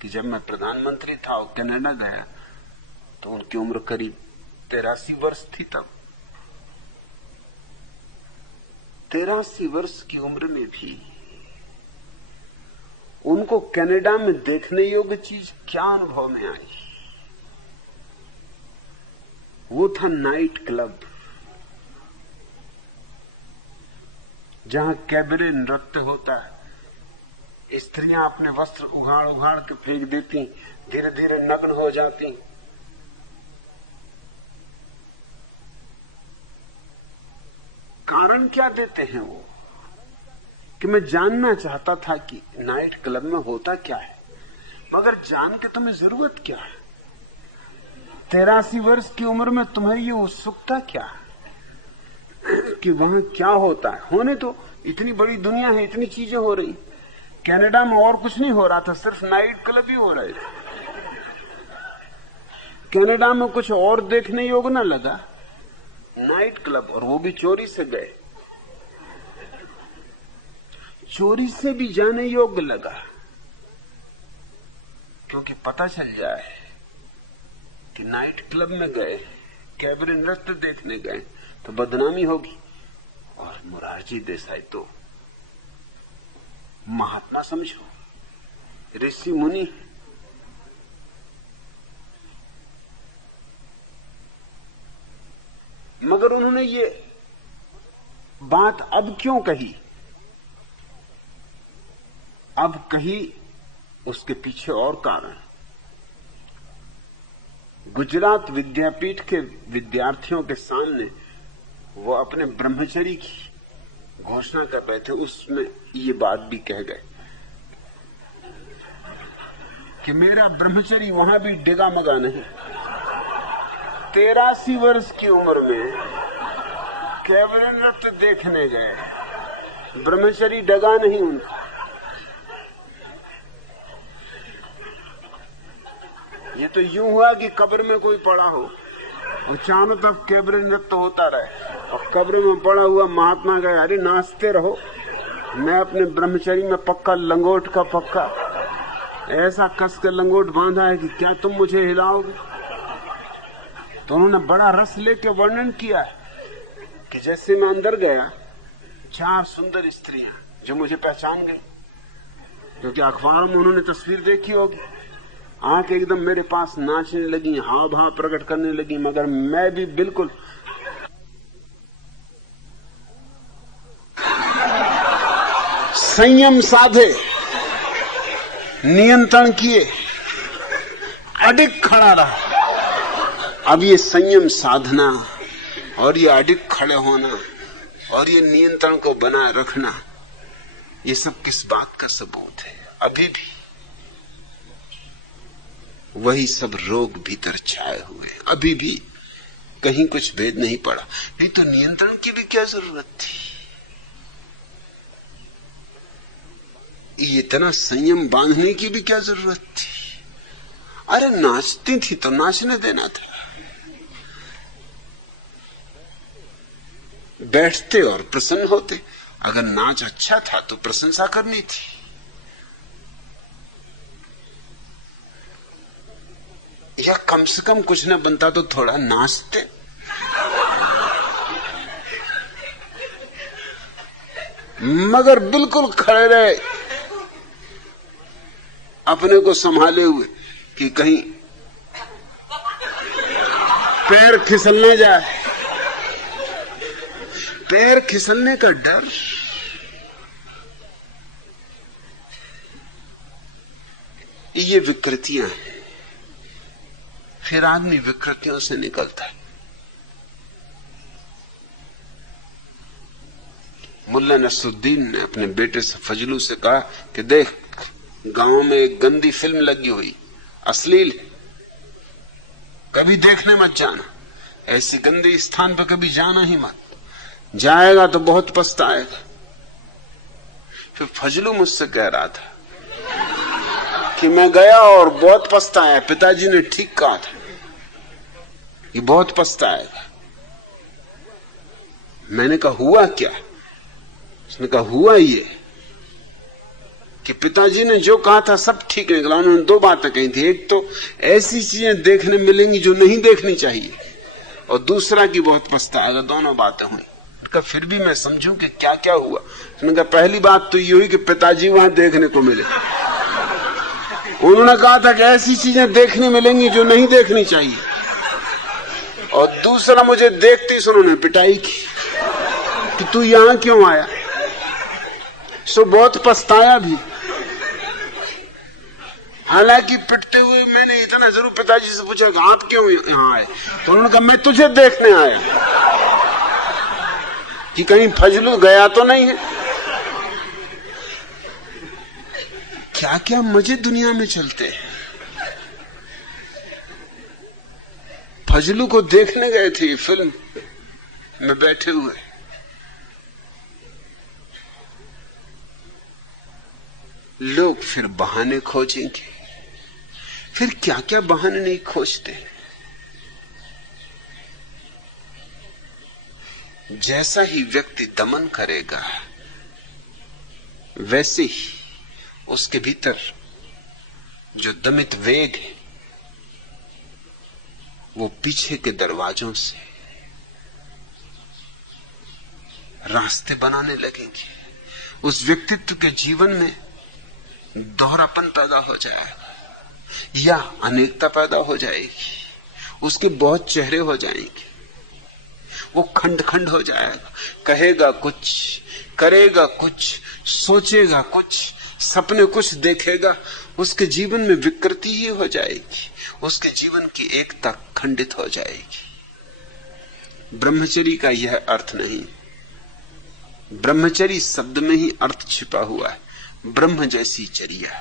कि जब मैं प्रधानमंत्री था और कनाडा गया तो उनकी उम्र करीब 83 वर्ष थी। तब 83 वर्ष की उम्र में भी उनको कनाडा में देखने योग्य चीज क्या अनुभव में आई? वो था नाइट क्लब, जहां कैबरे नृत्य होता है। स्त्रियां अपने वस्त्र उघाड़ उघाड़ के फेंक देती, धीरे धीरे नग्न हो जाती। कारण क्या देते हैं वो? कि मैं जानना चाहता था कि नाइट क्लब में होता क्या है, मगर जान के तुम्हें जरूरत क्या है? 83 वर्ष की उम्र में तुम्हें ये उत्सुकता क्या है कि वहां क्या होता है? होने तो इतनी बड़ी दुनिया है, इतनी चीजें हो रही। कनाडा में और कुछ नहीं हो रहा था, सिर्फ नाइट क्लब ही हो रहे थे। कनाडा में कुछ और देखने योग्य न लगा, नाइट क्लब, और वो भी चोरी से गए। चोरी से भी जाने योग्य लगा, क्योंकि पता चल जाए कि नाइट क्लब में गए, कैबरे नृत्य देखने गए तो बदनामी होगी। और मोरारजी देसाई तो महात्मा समझो, ऋषि मुनि, मगर उन्होंने ये बात अब क्यों कही? अब कही उसके पीछे और कारण। गुजरात विद्यापीठ के विद्यार्थियों के सामने वो अपने ब्रह्मचर्य की घोषणा कर रहे थे, उसमें ये बात भी कह गए कि मेरा ब्रह्मचर्य वहां भी डिगा मगा नहीं। 83 वर्ष की उम्र में कैबरे नृत्य देखने गए, ब्रह्मचर्य डगा नहीं उनका। ये तो यूं हुआ कि कब्र में कोई पड़ा हो और चारों तरफ कैबरे नृत्य होता रहे, और कब्र में पड़ा हुआ महात्मा गए, अरे नाचते रहो, मैं अपने ब्रह्मचर्य में पक्का लंगोट का पक्का, ऐसा कस के लंगोट बांधा है कि क्या तुम मुझे हिलाओगे? तो उन्होंने बड़ा रस लेके वर्णन किया कि जैसे मैं अंदर गया, 4 सुंदर स्त्रियां जो मुझे पहचान गई, क्योंकि अखबारों में उन्होंने तस्वीर देखी होगी, आंखें एकदम मेरे पास नाचने लगी, हाव भाव प्रकट करने लगी, मगर मैं भी बिल्कुल संयम साधे, नियंत्रण किए, अडिग खड़ा रहा। अब ये संयम साधना और ये अडिग खड़े होना और ये नियंत्रण को बनाए रखना, ये सब किस बात का सबूत है? अभी भी वही सब रोग भीतर छाए हुए, अभी भी कहीं कुछ भेद नहीं पड़ा। नहीं तो नियंत्रण की भी क्या जरूरत थी? ये इतना संयम बांधने की भी क्या जरूरत थी? अरे नाचती थी तो नाचने देना था, बैठते और प्रसन्न होते। अगर नाच अच्छा था तो प्रशंसा करनी थी। या कम से कम कुछ न बनता तो थोड़ा नाचते। मगर बिल्कुल खड़े रहे, अपने को संभाले हुए कि कहीं पैर फिसल न जाए। पैर फिसलने का डर, ये विकृतियां हैं। फिर आदमी विकृतियों से निकलता है। मुल्ला नसरुद्दीन ने अपने बेटे से फजलू से कहा कि देख, गांव में एक गंदी फिल्म लगी हुई, अश्लील, कभी देखने मत जाना, ऐसे गंदे स्थान पर कभी जाना ही मत, जाएगा तो बहुत पछताएगा। फिर फजलू मुझसे कह रहा था कि मैं गया और बहुत पछताया, पिताजी ने ठीक कहा था कि बहुत पछताएगा। मैंने कहा हुआ क्या? उसने कहा हुआ ये कि पिताजी ने जो कहा था सब ठीक निकला। उन्होंने दो बातें कही थी, एक तो ऐसी चीजें देखने मिलेंगी जो नहीं देखनी चाहिए, और दूसरा कि बहुत पछताएगा। दोनों बातें हुई। उनका फिर भी मैं समझूं कि क्या क्या हुआ। उसने कहा पहली बात तो ये हुई कि पिताजी वहां देखने को मिले। उन्होंने कहा था कि ऐसी चीजें देखने मिलेंगी जो नहीं देखनी चाहिए, और दूसरा मुझे देखते ही उन्होंने पिटाई की कि तू यहां क्यों आया। सो बहुत पछताया भी। हालांकि पिटते हुए मैंने इतना जरूर पिताजी से पूछा कि आप क्यों यहां आए, तो उन्होंने कहा मैं तुझे देखने आया कि कहीं फजलू गया तो नहीं है। क्या क्या मजे दुनिया में चलते हैं। फजलू को देखने गए थे फिल्म में बैठे हुए। लोग फिर बहाने खोजेंगे, फिर क्या क्या बहाने नहीं खोजते। जैसा ही व्यक्ति दमन करेगा वैसे ही उसके भीतर जो दमित वेग है वो पीछे के दरवाजों से रास्ते बनाने लगेंगे। उस व्यक्तित्व के जीवन में दोहरापन पैदा हो जाएगा या अनेकता पैदा हो जाएगी। उसके बहुत चेहरे हो जाएंगे। वो खंड खंड हो जाएगा। कहेगा कुछ, करेगा कुछ, सोचेगा कुछ, सपने कुछ देखेगा। उसके जीवन में विकृति ही हो जाएगी। उसके जीवन की एकता खंडित हो जाएगी। ब्रह्मचर्य का यह अर्थ नहीं। ब्रह्मचर्य शब्द में ही अर्थ छिपा हुआ है। ब्रह्म जैसी चर्या,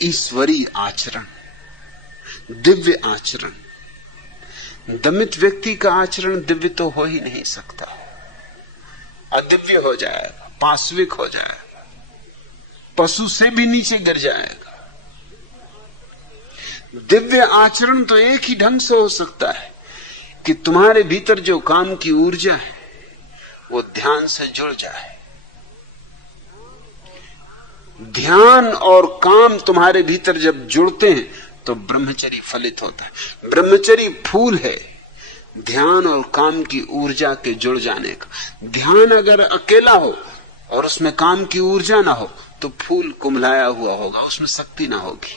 ईश्वरीय आचरण, दिव्य आचरण। दमित व्यक्ति का आचरण दिव्य तो हो ही नहीं सकता। अदिव्य हो जाएगा, पाश्विक हो जाएगा, पशु से भी नीचे गिर जाएगा। दिव्य आचरण तो एक ही ढंग से हो सकता है कि तुम्हारे भीतर जो काम की ऊर्जा है वो ध्यान से जुड़ जाए। ध्यान और काम तुम्हारे भीतर जब जुड़ते हैं तो ब्रह्मचर्य फलित होता है। ब्रह्मचर्य फूल है ध्यान और काम की ऊर्जा के जुड़ जाने का। ध्यान अगर अकेला हो और उसमें काम की ऊर्जा ना हो तो फूल कुम्हलाया हुआ होगा, उसमें शक्ति ना होगी।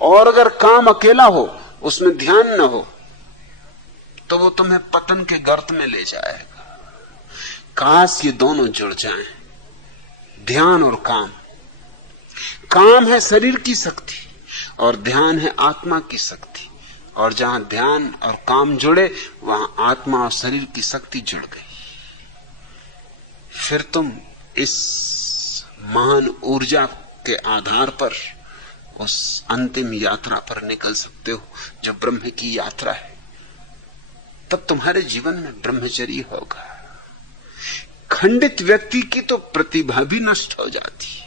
और अगर काम अकेला हो उसमें ध्यान ना हो तो वो तुम्हें पतन के गर्त में ले जाएगा। काश ये दोनों जुड़ जाएं, ध्यान और काम। काम है शरीर की शक्ति और ध्यान है आत्मा की शक्ति। और जहां ध्यान और काम जुड़े वहां आत्मा और शरीर की शक्ति जुड़ गई। फिर तुम इस महान ऊर्जा के आधार पर उस अंतिम यात्रा पर निकल सकते हो जो ब्रह्म की यात्रा है। तब तुम्हारे जीवन में ब्रह्मचर्य होगा। खंडित व्यक्ति की तो प्रतिभा भी नष्ट हो जाती है।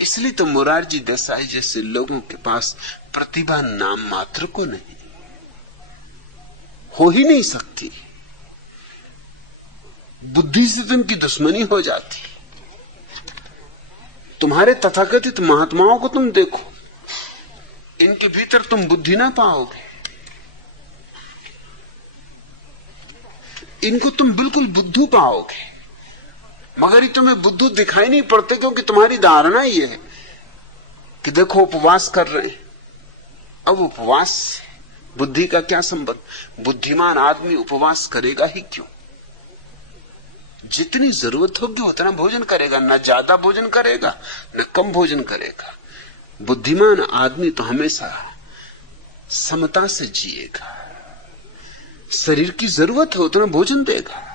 इसलिए तो मोरारजी देसाई जैसे लोगों के पास प्रतिभा नाम मात्र को नहीं, हो ही नहीं सकती। बुद्धि से तुमकी दुश्मनी हो जाती। तुम्हारे तथाकथित महात्माओं को तुम देखो, इनके भीतर तुम बुद्धि ना पाओगे। इनको तुम बिल्कुल बुद्धू पाओगे, मगर ये तुम्हें बुद्धू दिखाई नहीं पड़ते क्योंकि तुम्हारी धारणा ये है कि देखो उपवास कर रहे हैं। अब उपवास बुद्धि का क्या संबंध? बुद्धिमान आदमी उपवास करेगा ही क्यों? जितनी जरूरत होगी उतना भोजन करेगा, न ज्यादा भोजन करेगा न कम भोजन करेगा। बुद्धिमान आदमी तो हमेशा समता से जिएगा। शरीर की जरूरत है उतना भोजन देगा,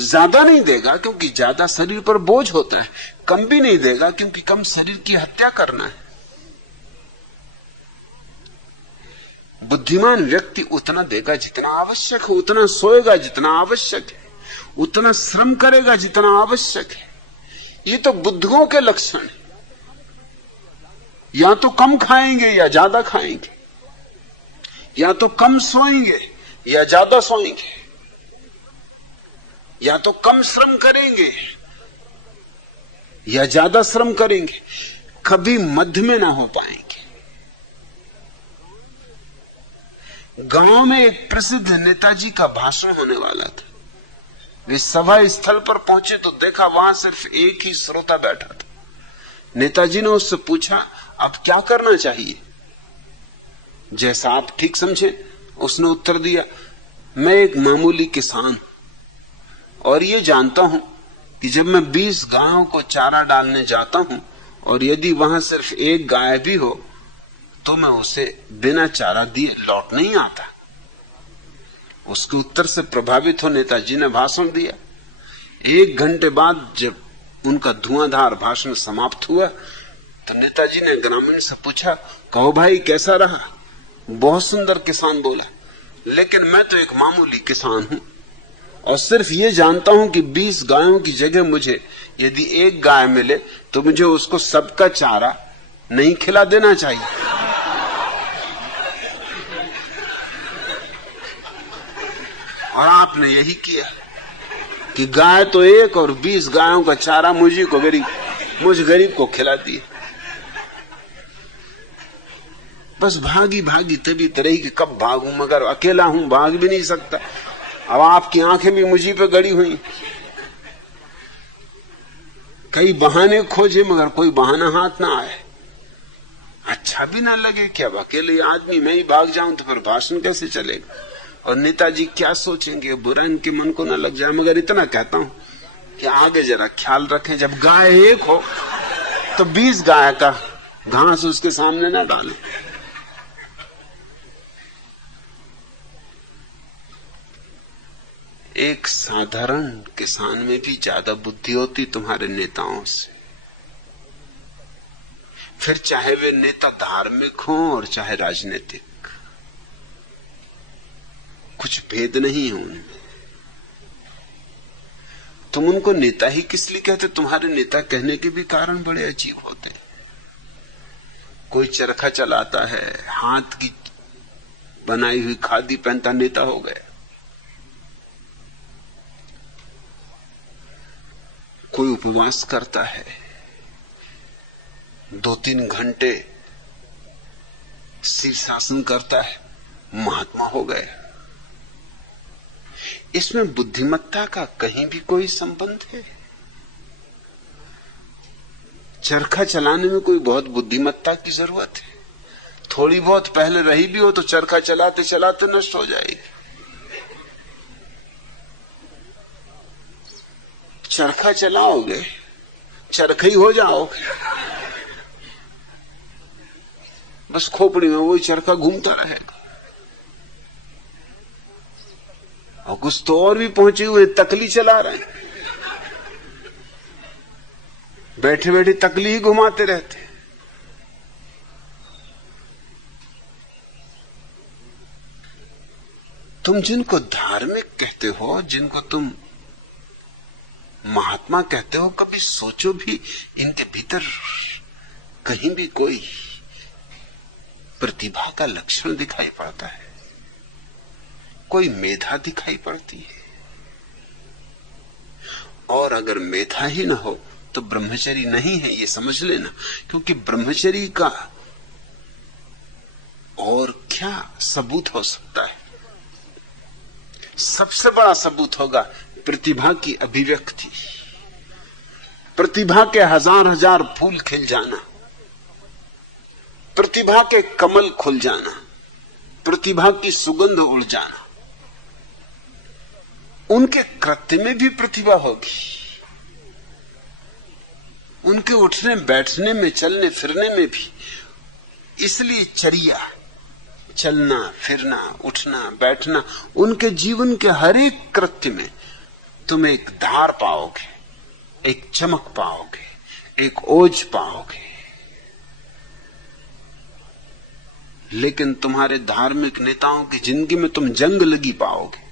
ज्यादा नहीं देगा क्योंकि ज्यादा शरीर पर बोझ होता है, कम भी नहीं देगा क्योंकि कम शरीर की हत्या करना है। बुद्धिमान व्यक्ति उतना देगा जितना आवश्यक है, उतना सोएगा जितना आवश्यक है, उतना श्रम करेगा जितना आवश्यक है। ये तो बुद्धुओं के लक्षण है। या तो कम खाएंगे या ज्यादा खाएंगे, या तो कम सोएंगे या ज्यादा सोएंगे, या तो कम श्रम करेंगे या ज्यादा श्रम करेंगे, कभी मध्य में ना हो पाएंगे। गांव में एक प्रसिद्ध नेताजी का भाषण होने वाला था। वे सभा स्थल पर पहुंचे तो देखा वहां सिर्फ एक ही श्रोता बैठा था। नेताजी ने उससे पूछा, अब क्या करना चाहिए? जैसा आप ठीक समझे, उसने उत्तर दिया, मैं एक मामूली किसान और ये जानता हूं कि जब मैं 20 गायों को चारा डालने जाता हूं और यदि वहां सिर्फ एक गाय भी हो तो मैं उसे बिना चारा दिए लौट नहीं आता। उसके उत्तर से प्रभावित हो नेताजी ने भाषण दिया। 1 घंटे बाद जब उनका धुआंधार भाषण समाप्त हुआ तो नेताजी ने ग्रामीण से पूछा, कहो भाई कैसा रहा? बहुत सुंदर, किसान बोला, लेकिन मैं तो एक मामूली किसान हूं और सिर्फ ये जानता हूं कि 20 गायों की जगह मुझे यदि एक गाय मिले तो मुझे उसको सबका चारा नहीं खिला देना चाहिए। और आपने यही किया कि गाय तो एक और 20 गायों का चारा मुझ गरीब को खिला दिए। बस भागी भागी तभी तरह की कब भागूं, मगर अकेला हूं, भाग भी नहीं सकता। अब आपकी आंखें भी मुझी पे गड़ी हुई। कई बहाने खोजे मगर कोई बहाना हाथ ना आए। अच्छा भी ना लगे कि अब अकेले आदमी मैं ही भाग जाऊं तो फिर भाषण कैसे चलेगा और नेताजी क्या सोचेंगे, बुरा इनके मन को ना लग जाए। मगर इतना कहता हूं कि आगे जरा ख्याल रखें, जब गाय एक हो तो 20 गाय का घास उसके सामने ना डालें। एक साधारण किसान में भी ज्यादा बुद्धि होती तुम्हारे नेताओं से। फिर चाहे वे नेता धार्मिक हों और चाहे राजनीतिक, कुछ भेद नहीं है उनमें। तुम उनको नेता ही किस लिए कहते? तुम्हारे नेता कहने के भी कारण बड़े अजीब होते हैं। कोई चरखा चलाता है, हाथ की बनाई हुई खादी पहनता नेता हो गया। कोई उपवास करता है, 2-3 घंटे शीर्षासन करता है, महात्मा हो गए। इसमें बुद्धिमत्ता का कहीं भी कोई संबंध है? चरखा चलाने में कोई बहुत बुद्धिमत्ता की जरूरत है? थोड़ी बहुत पहले रही भी हो तो चरखा चलाते चलाते नष्ट हो जाएगी। चरखा चलाओगे, चरखा ही हो जाओगे। बस खोपड़ी में वही चरखा घूमता रहेगा। और कुछ तो और भी पहुंचे हुए तकली चला रहे हैं, बैठे बैठे तकली ही घुमाते रहते। तुम जिनको धार्मिक कहते हो, जिनको तुम महात्मा कहते हो, कभी सोचो भी इनके भीतर कहीं भी कोई प्रतिभा का लक्षण दिखाई पड़ता है? कोई मेधा दिखाई पड़ती है? और अगर मेधा ही ना हो तो ब्रह्मचर्य नहीं है, ये समझ लेना। क्योंकि ब्रह्मचर्य का और क्या सबूत हो सकता है? सबसे बड़ा सबूत होगा प्रतिभा की अभिव्यक्ति, प्रतिभा के हजार फूल खिल जाना, प्रतिभा के कमल खुल जाना, प्रतिभा की सुगंध उड़ जाना। उनके कृत्य में भी प्रतिभा होगी। उनके उठने बैठने में, चलने फिरने में भी। इसलिए चर्या, चलना फिरना, उठना बैठना, उनके जीवन के हर एक कृत्य में तुम एक धार पाओगे, एक चमक पाओगे, एक ओज पाओगे। लेकिन तुम्हारे धार्मिक नेताओं की जिंदगी में तुम जंग लगी पाओगे,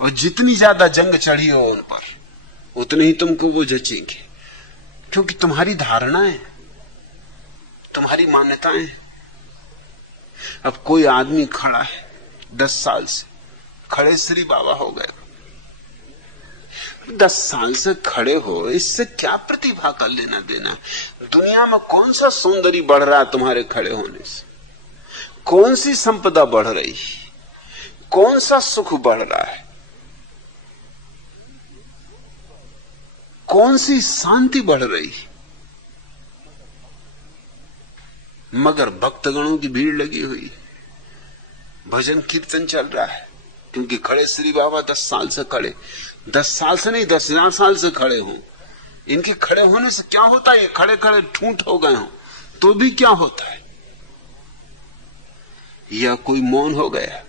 और जितनी ज्यादा जंग चढ़ी हो उन पर, उतने ही तुमको वो जचेंगे, क्योंकि तुम्हारी धारणाएं, तुम्हारी मान्यताएं। अब कोई आदमी खड़ा है 10 साल से, खड़े श्री बाबा हो गए, 10 साल से खड़े हो, इससे क्या प्रतिभा का लेना देना? दुनिया में कौन सा सौंदर्य बढ़ रहा है तुम्हारे खड़े होने से? कौन सी संपदा बढ़ रही, कौन सा सुख बढ़ रहा है, कौन सी शांति बढ़ रही? मगर भक्तगणों की भीड़ लगी हुई, भजन कीर्तन चल रहा है, क्योंकि खड़े श्री बाबा 10 साल से खड़े, 10 साल से नहीं 10,000 साल से खड़े हों। इनके खड़े होने से क्या होता है? ये खड़े खड़े ठूंठ हो गए हों तो भी क्या होता है? या कोई मौन हो गया।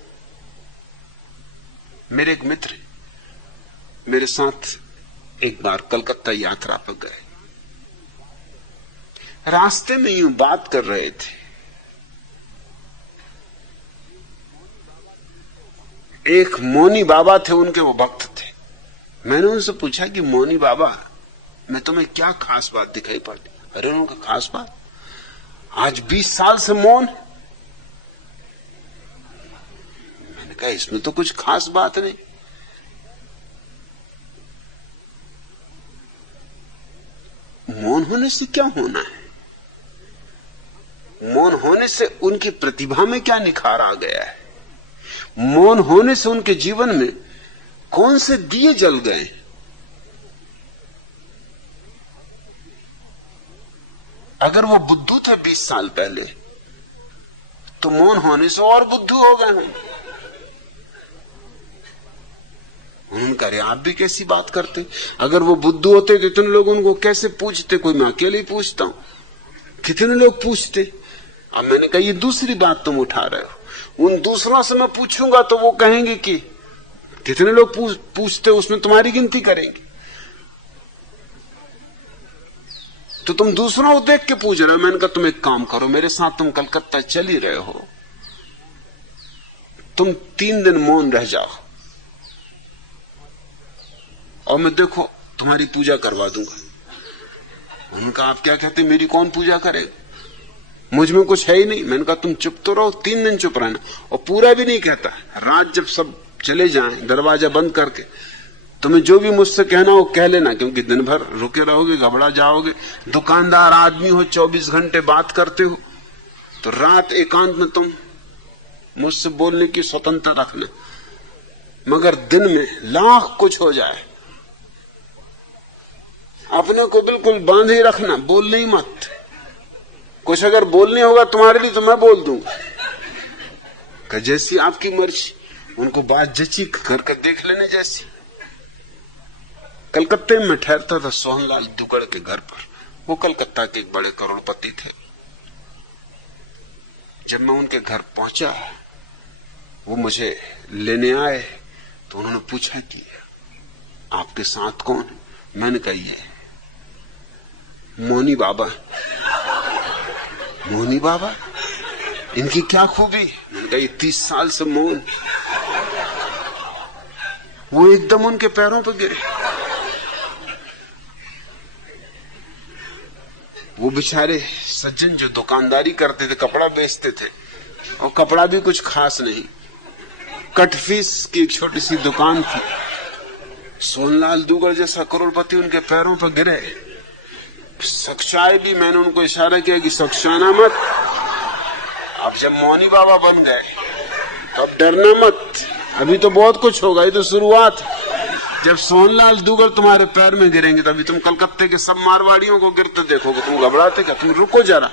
मेरे एक मित्र मेरे साथ एक बार कलकत्ता यात्रा पर गए, रास्ते में यूं बात कर रहे थे। एक मौनी बाबा थे, उनके वो भक्त थे। मैंने उनसे पूछा कि मौनी बाबा, मैं तुम्हें क्या खास बात दिखाई पड़ती? अरे उनका खास बात, आज 20 साल से मौन। मैंने कहा इसमें तो कुछ खास बात नहीं। मौन होने से क्या होना है? मौन होने से उनकी प्रतिभा में क्या निखार आ गया है? मौन होने से उनके जीवन में कौन से दिए जल गए? अगर वो बुद्धू थे 20 साल पहले, तो मौन होने से और बुद्धू हो गए हैं। उन्होंने कहा, आप भी कैसी बात करते? अगर वो बुद्धू होते तो इतने लोग उनको कैसे पूछते? कोई मैं अकेले ही पूछता हूं, कितने लोग पूछते? अब मैंने कहा ये दूसरी बात तुम उठा रहे हो। उन दूसरों से मैं पूछूंगा तो वो कहेंगे कि कितने लोग पूछते, उसमें तुम्हारी गिनती करेंगे। तो तुम दूसरों को देख के पूछ रहे हो। मैंने कहा तुम एक काम करो, मेरे साथ तुम कलकत्ता चल ही रहे हो, तुम 3 दिन मौन रह जाओ और मैं देखो तुम्हारी पूजा करवा दूंगा। उनका आप क्या कहते, मेरी कौन पूजा करे? मुझ में कुछ है ही नहीं। मैंने कहा तुम चुप तो रहो, 3 दिन चुप रहना, और पूरा भी नहीं कहता। रात जब सब चले जाएं दरवाजा बंद करके, तुम्हें जो भी मुझसे कहना हो कह लेना, क्योंकि दिन भर रुके रहोगे, घबरा जाओगे। दुकानदार आदमी हो, 24 घंटे बात करते हो, तो रात एकांत में तुम मुझसे बोलने की स्वतंत्रता रखना। मगर दिन में लाख कुछ हो जाए, अपने को बिल्कुल बांधे रखना, बोलने ही मत। कुछ अगर बोलने होगा तुम्हारे लिए तो मैं बोल दूंगा, कि जैसी आपकी मर्जी। उनको बात जची करके देख लेने जैसी। कलकत्ते में ठहरता था सोहनलाल दुगड़ के घर पर। वो कलकत्ता के एक बड़े करोड़पति थे। जब मैं उनके घर पहुंचा, वो मुझे लेने आए, तो उन्होंने पूछा कि आपके साथ कौन? मैंने कहा ये मौनी बाबा। मौनी बाबा, इनकी क्या खूबी? मैंने कहा ये 30 साल से मौन। वो एकदम उनके पैरों पर गिरे। वो बेचारे सज्जन जो दुकानदारी करते थे, कपड़ा बेचते थे, और कपड़ा भी कुछ खास नहीं, कटफिश की एक छोटी सी दुकान थी। सोहनलाल दुगड़ जैसा करोड़पति उनके पैरों पर गिरे। सख्चाए भी, मैंने उनको इशारा किया कि सख्चाना मत। अब जब मौनी बाबा बन गए तो अब डरना मत, अभी तो बहुत कुछ होगा, ये तो शुरुआत। जब सोहनलाल दुगड़ तुम्हारे पैर में गिरेंगे तभी तुम कलकत्ते के सब मारवाड़ियों को गिरते देखोगे। तुम घबराते क्या? तुम रुको जरा।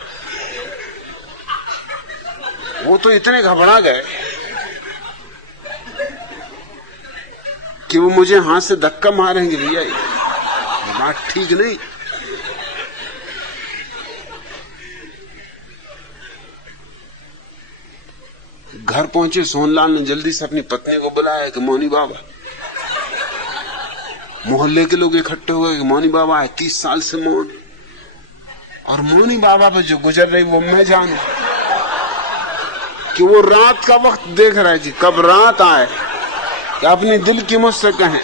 वो तो इतने घबरा गए कि वो मुझे हाथ से धक्का मारेंगे, भैया बात ठीक नहीं। घर पहुंचे सोनलाल ने जल्दी से अपनी पत्नी को बुलाया कि मौनी बाबा। मोहल्ले के लोग इकट्ठे हुए कि मौनी बाबा है, 30 साल से मौन। और मौनी बाबा पे जो गुजर रही वो मैं जानू कि वो रात का वक्त देख रहा है जी, कब रात आए कि अपनी दिल की मुझसे कहें।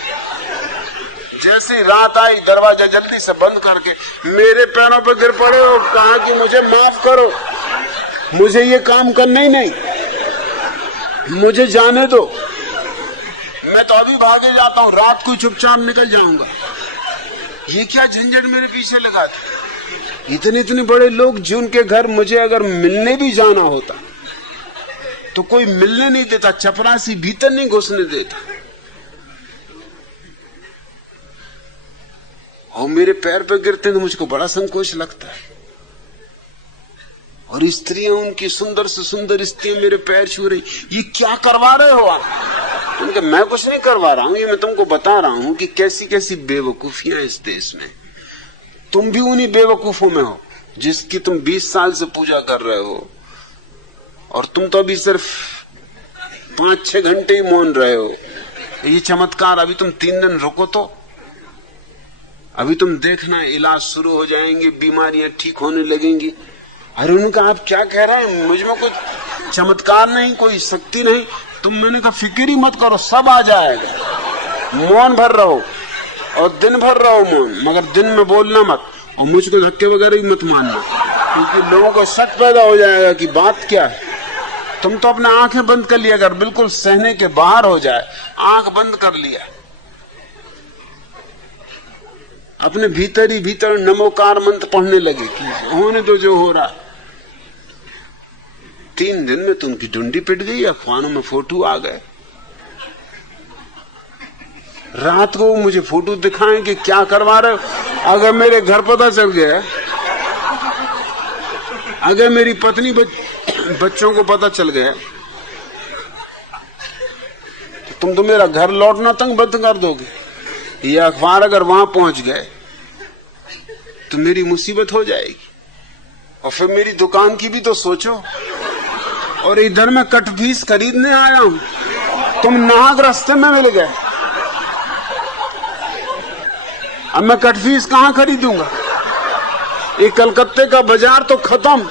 जैसे ही रात आई दरवाजा जल्दी से बंद करके मेरे पैरों पर गिर पड़े और कहा कि मुझे माफ करो, मुझे ये काम करना ही नहीं, मुझे जाने दो, मैं तो अभी भागे जाता हूं, रात को चुपचाप निकल जाऊंगा। ये क्या झंझट मेरे पीछे लगा था। इतने इतने बड़े लोग जिनके घर मुझे अगर मिलने भी जाना होता तो कोई मिलने नहीं देता, चपरासी भीतर नहीं घुसने देता। और मेरे पैर पे गिरते तो मुझको बड़ा संकोच लगता है। और स्त्रियां, उनकी सुंदर से सुंदर स्त्रियां मेरे पैर छू रही, ये क्या करवा रहे हो आप? उनके मैं कुछ नहीं करवा रहा हूं, ये मैं तुमको बता रहा हूं कि कैसी कैसी बेवकूफियां इस देश में। तुम भी उन्हीं बेवकूफों में हो जिसकी तुम 20 साल से पूजा कर रहे हो, और तुम तो अभी सिर्फ 5-6 घंटे ही मौन रहे हो। ये चमत्कार, अभी तुम 3 दिन रुको तो अभी तुम देखना इलाज शुरू हो जाएंगे, बीमारियां ठीक होने लगेंगी। अरे उनका आप क्या कह रहे हैं, मुझ में कोई चमत्कार नहीं, कोई शक्ति नहीं। तुम, मैंने कहा फिक्र ही मत करो, सब आ जाएगा। मौन भर रहो और दिन भर रहो मौन, मगर दिन में बोलना मत और मुझको धक्के वगैरह ही मत मानना, क्योंकि लोगों को शक पैदा हो जाएगा कि बात क्या है। तुम तो अपने आंखें बंद कर लिया, अगर बिल्कुल सहने के बाहर हो जाए, आंख बंद कर लिया, अपने भीतर ही भीतर नमोकार मंत्र पढ़ने लगे कि होने तो जो हो रहा। 3 दिन में तो उनकी डुंडी पिट गई, अखबारों में फोटो आ गए। रात को मुझे फोटो दिखाएं कि क्या करवा रहे हो। अगर मेरे घर पता चल गया, अगर मेरी पत्नी बच्चों को पता चल गया तो तुम तो मेरा घर लौटना तंग बंद कर दोगे। ये अखबार अगर वहां पहुंच गए तो मेरी मुसीबत हो जाएगी। और फिर मेरी दुकान की भी तो सोचो। और इधर मैं कटफीस खरीदने आया हूं, तुम नाहक रास्ते में मिल गए। अब मैं कटफीस कहां खरीदूंगा? ये कलकत्ते का बाजार तो खत्म,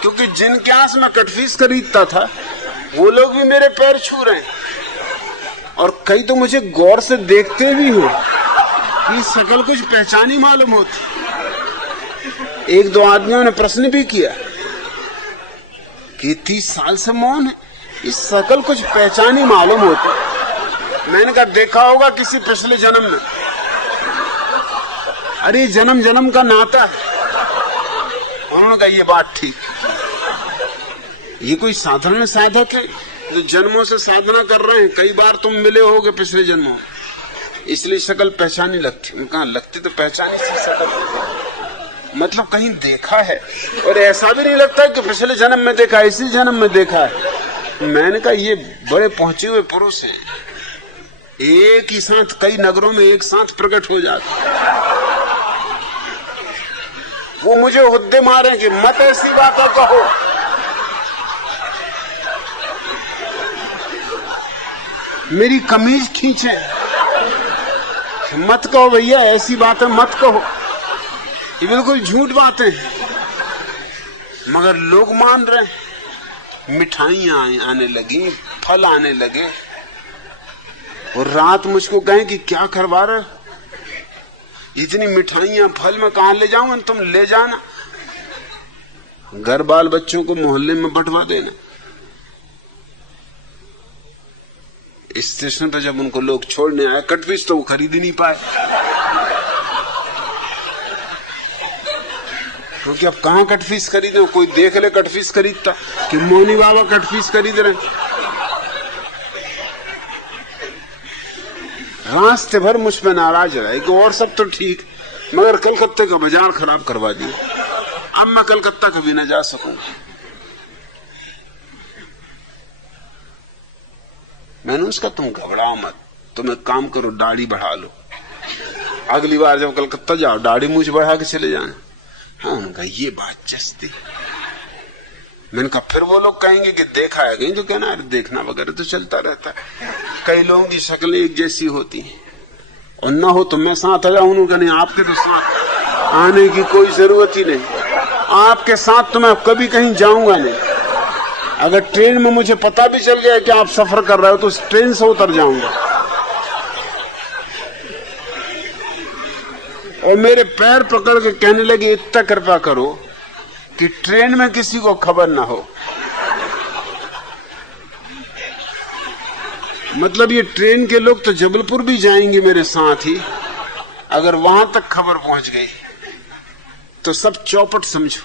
क्योंकि जिनके आस में कटफीस खरीदता था वो लोग भी मेरे पैर छू रहे हैं। और कई तो मुझे गौर से देखते भी हो कि शकल कुछ पहचानी मालूम होती। 1-2 आदमियों ने प्रश्न भी किया कि 30 साल से मौन है, इस शकल कुछ पहचानी मालूम होती। मैंने कहा देखा होगा किसी पिछले जन्म में। अरे जन्म जन्म का नाता है। उन्होंने कहा ये बात ठीक, ये कोई साधारण साधक है जो जन्मों से साधना कर रहे हैं। कई बार तुम मिले होगे पिछले जन्मों, इसलिए शक्ल पहचानी लगती। कहा लगती तो पहचानी सी शक्ल, मतलब कहीं देखा है। और ऐसा भी नहीं लगता कि पिछले जन्म में देखा, इसी जन्म में देखा है। मैंने कहा ये बड़े पहुंचे हुए पुरुष हैं, एक ही साथ कई नगरों में एक साथ प्रकट हो जाते। वो मुझे हुद्दे मारे कि मत ऐसी बातें कहो। मेरी कमीज खींचे, मत कहो भैया, ऐसी बातें मत कहो, ये बिल्कुल झूठ बातें हैं। मगर लोग मान रहे। मिठाइयां आने लगी, फल आने लगे, और रात मुझको कहें कि क्या करवा रहे, इतनी मिठाइयां फल में कहां ले जाऊं? तुम ले जाना, घर बाल बच्चों को मोहल्ले में बंटवा देना। स्टेशन पर जब उनको लोग छोड़ने आए, कटफीस तो वो खरीद ही नहीं पाए, क्योंकि अब कहां कटफीस खरीदे? कोई देख ले कटफीस खरीदता कि मौनी बाबा कटफीस खरीद रहे। रास्ते भर मुझ पे नाराज रहे कि और सब तो ठीक, मगर कलकत्ते का बाजार खराब करवा दिया। अब मैं कलकत्ता कभी न जा सकूंगा। मैंने उसका तुम घबराओ मत, तुम एक काम करो, दाढ़ी बढ़ा लो। अगली बार जब कलकत्ता जाओ दाढ़ी मूछ बढ़ा के चले जाना। हाँ, उनका ये बात जस्ती। मैंने कहा फिर वो लोग कहेंगे कि देखा है, कहीं तो कहना है देखना वगैरह तो चलता रहता है। कई लोगों की शक्लें एक जैसी होती हैं, और ना हो तो मैं साथ आ जाऊं। उन्होंने नहीं, आपके तो साथ आने की कोई जरूरत ही नहीं। आपके साथ तो मैं कभी कहीं जाऊंगा नहीं। अगर ट्रेन में मुझे पता भी चल गया कि आप सफर कर रहे हो तो उस ट्रेन से उतर जाऊंगा। और मेरे पैर पकड़ के कहने लगे इतना कृपा करो कि ट्रेन में किसी को खबर ना हो। मतलब ये ट्रेन के लोग तो जबलपुर भी जाएंगे मेरे साथ ही, अगर वहां तक खबर पहुंच गई तो सब चौपट समझो।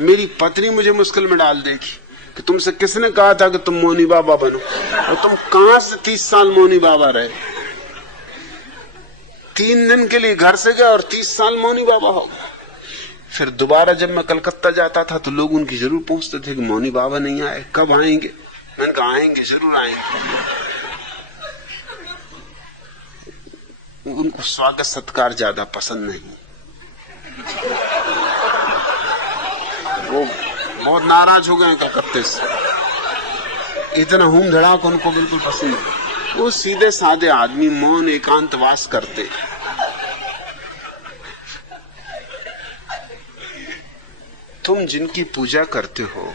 मेरी पत्नी मुझे मुश्किल में डाल देगी कि तुमसे किसने कहा था कि तुम मौनी बाबा बनो, और तुम कहां से 30 साल मौनी बाबा रहे। 3 दिन के लिए घर से गए और 30 साल मौनी बाबा हो गए। फिर दोबारा जब मैं कलकत्ता जाता था तो लोग उनकी जरूर पूछते थे कि मौनी बाबा नहीं आए, कब आएंगे। मैंने कहा आएंगे, जरूर आएंगे। उनको स्वागत सत्कार ज्यादा पसंद नहीं। वो बहुत नाराज हो गए कलकत्ते से, इतना हूम धड़ाक उनको बिल्कुल पसंद नहीं। वो सीधे साधे आदमी मौन एकांतवास करते। तुम जिनकी पूजा करते हो,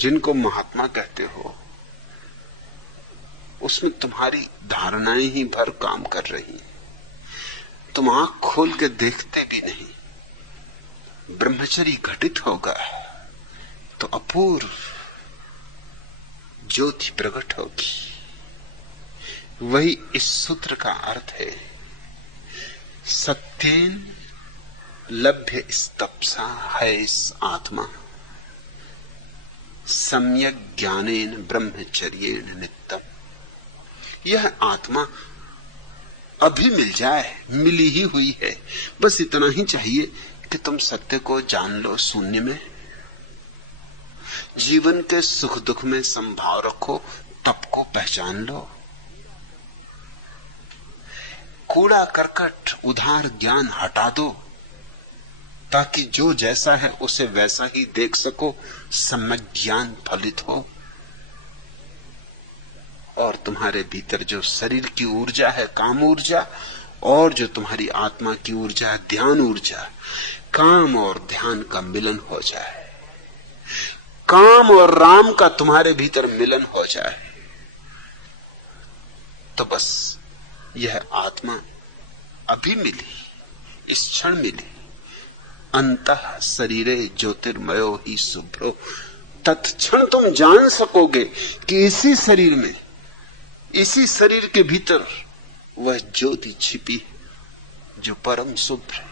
जिनको महात्मा कहते हो, उसमें तुम्हारी धारणाएं ही भर काम कर रही। तुम आंख खोल के देखते भी नहीं। ब्रह्मचर्य घटित होगा तो अपूर्व ज्योति प्रकट होगी। वही इस सूत्र का अर्थ है। सत्येन लभ्य स्तप्सा है इस आत्मा, सम्यक ज्ञानेन ब्रह्मचर्येण नित्यम। यह आत्मा अभी मिल जाए, मिली ही हुई है। बस इतना ही चाहिए कि तुम सत्य को जान लो। शून्य में जीवन के सुख दुख में संभाव रखो, तप को पहचान लो। कूड़ा करकट उधार ज्ञान हटा दो, ताकि जो जैसा है उसे वैसा ही देख सको, सम्यक ज्ञान फलित हो। और तुम्हारे भीतर जो शरीर की ऊर्जा है, काम ऊर्जा, और जो तुम्हारी आत्मा की ऊर्जा है, ध्यान ऊर्जा, काम और ध्यान का मिलन हो जाए, काम और राम का तुम्हारे भीतर मिलन हो जाए, तो बस यह आत्मा अभी मिली, इस क्षण मिली। अंतः शरीरे ज्योतिर्मयो ही शुभ्रो। तत्क्षण तुम जान सकोगे कि इसी शरीर में, इसी शरीर के भीतर वह ज्योति छिपी है जो परम शुभ्र है।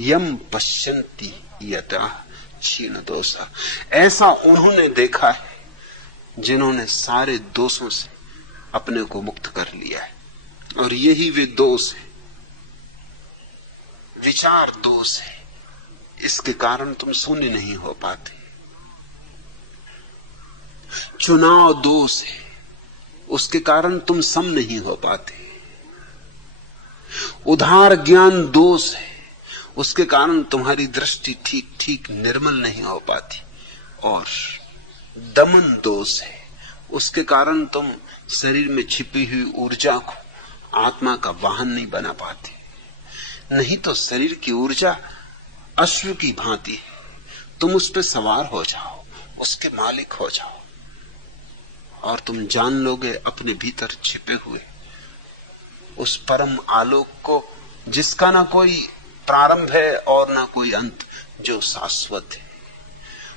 यम पश्यन्ति यथा क्षीण दोषा। ऐसा उन्होंने देखा है जिन्होंने सारे दोषों से अपने को मुक्त कर लिया है। और यही वे दोष है, विचार दोष है। इसके कारण तुम शून्य नहीं हो पाते। चुनाव दोष है, उसके कारण तुम सम नहीं हो पाते। उधार ज्ञान दोष है, उसके कारण तुम्हारी दृष्टि ठीक ठीक निर्मल नहीं हो पाती। और दमन दोष है, उसके कारण तुम शरीर में छिपी हुई ऊर्जा को आत्मा का वाहन नहीं बना पाते। नहीं तो शरीर की ऊर्जा अश्व की भांति है, तुम उस पर सवार हो जाओ, उसके मालिक हो जाओ, और तुम जान लोगे अपने भीतर छिपे हुए उस परम आलोक को, जिसका ना कोई प्रारंभ है और ना कोई अंत, जो शाश्वत है।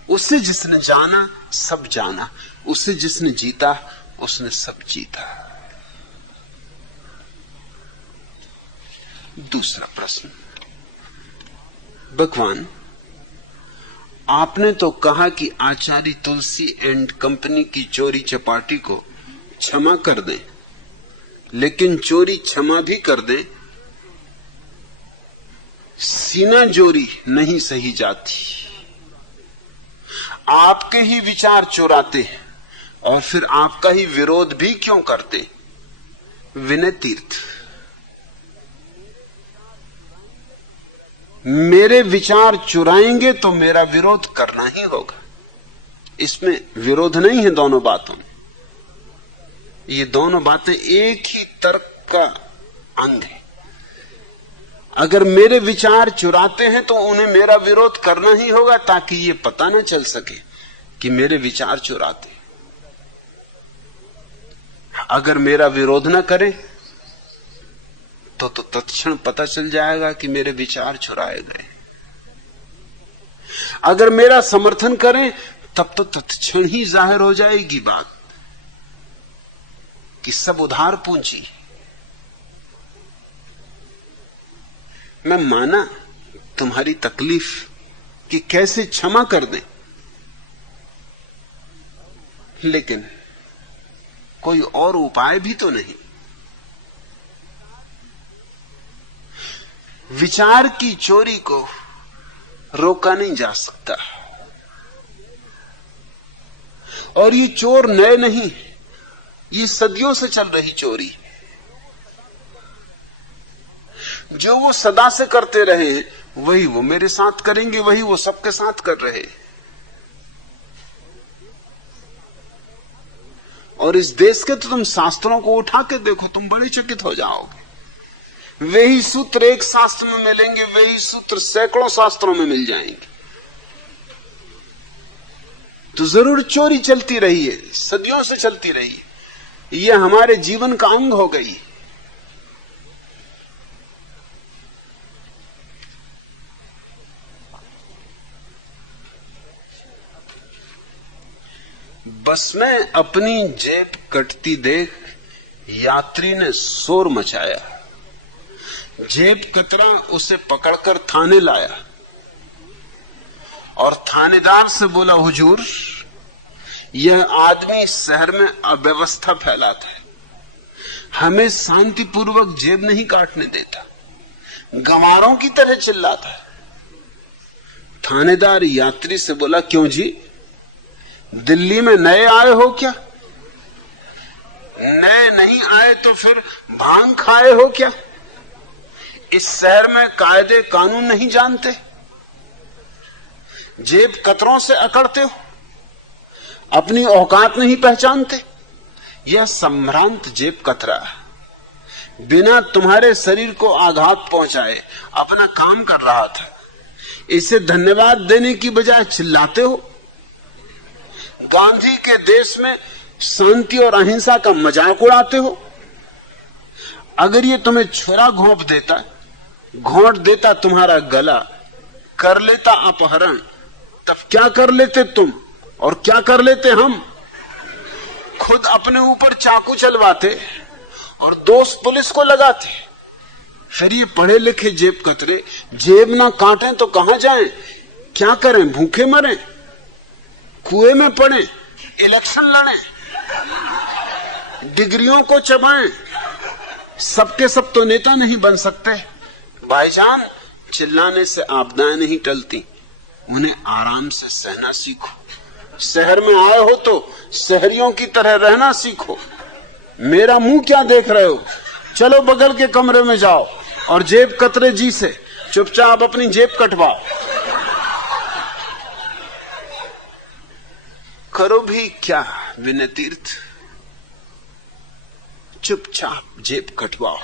उसे जिसने जाना सब जाना, उसे जिसने जीता उसने सब जीता। दूसरा प्रश्न, भगवान आपने तो कहा कि आचार्य तुलसी एंड कंपनी की चोरी चपाटी को क्षमा कर दें, लेकिन चोरी क्षमा भी कर दें, सीना जोरी नहीं सही जाती। आपके ही विचार चुराते हैं और फिर आपका ही विरोध भी क्यों करते। विनय तीर्थ। मेरे विचार चुराएंगे तो मेरा विरोध करना ही होगा। इसमें विरोध नहीं है दोनों बातों में। ये दोनों बातें एक ही तर्क का अंग है। अगर मेरे विचार चुराते हैं तो उन्हें मेरा विरोध करना ही होगा, ताकि ये पता ना चल सके कि मेरे विचार चुराते। अगर मेरा विरोध ना करें तो तत्क्षण पता चल जाएगा कि मेरे विचार चुराए गए। अगर मेरा समर्थन करें तब तो तत्क्षण ही जाहिर हो जाएगी बात कि सब उधार पूंजी। मैं माना तुम्हारी तकलीफ कि कैसे क्षमा कर दें, लेकिन कोई और उपाय भी तो नहीं। विचार की चोरी को रोका नहीं जा सकता। और ये चोर नए नहीं, ये सदियों से चल रही चोरी। जो वो सदा से करते रहे वही वो मेरे साथ करेंगे, वही वो सबके साथ कर रहे। और इस देश के तो तुम शास्त्रों को उठा के देखो, तुम बड़े चकित हो जाओगे। वही सूत्र एक शास्त्र में मिलेंगे, वही सूत्र सैकड़ों शास्त्रों में मिल जाएंगे। तो जरूर चोरी चलती रही है, सदियों से चलती रही है। यह हमारे जीवन का अंग हो गई। बस में अपनी जेब कटती देख यात्री ने शोर मचाया। जेब कतरा उसे पकड़कर थाने लाया और थानेदार से बोला, हुजूर, यह आदमी शहर में अव्यवस्था फैलाता है, हमें शांतिपूर्वक जेब नहीं काटने देता, गंवारों की तरह चिल्लाता है। थानेदार यात्री से बोला, क्यों जी, दिल्ली में नए आए हो क्या? नए नहीं आए तो फिर भांग खाए हो क्या? इस शहर में कायदे कानून नहीं जानते? जेब कतरों से अकड़ते हो? अपनी औकात नहीं पहचानते? यह संभ्रांत जेब कतरा बिना तुम्हारे शरीर को आघात पहुंचाए अपना काम कर रहा था। इसे धन्यवाद देने की बजाय चिल्लाते हो। गांधी के देश में शांति और अहिंसा का मजाक उड़ाते हो। अगर ये तुम्हें छुरा घोंट देता तुम्हारा गला, कर लेता अपहरण, तब क्या कर लेते तुम और क्या कर लेते हम? खुद अपने ऊपर चाकू चलवाते और दोष पुलिस को लगाते। फिर ये पढ़े लिखे जेब कतरे जेब ना काटें तो कहां जाएं? क्या करें? भूखे मरें, कुएं में पड़ें, इलेक्शन लड़ें, डिग्रियों को चबाएं? सबके सब तो नेता नहीं बन सकते। भाईजान, चिल्लाने से आपदाएं नहीं टलती, उन्हें आराम से सहना सीखो। शहर में आए हो तो शहरियों की तरह रहना सीखो। मेरा मुंह क्या देख रहे हो? चलो बगल के कमरे में जाओ और जेब कतरे जी से चुपचाप अपनी जेब कटवाओ। करो भी क्या विनय तीर्थ, चुपचाप जेब कटवाओ।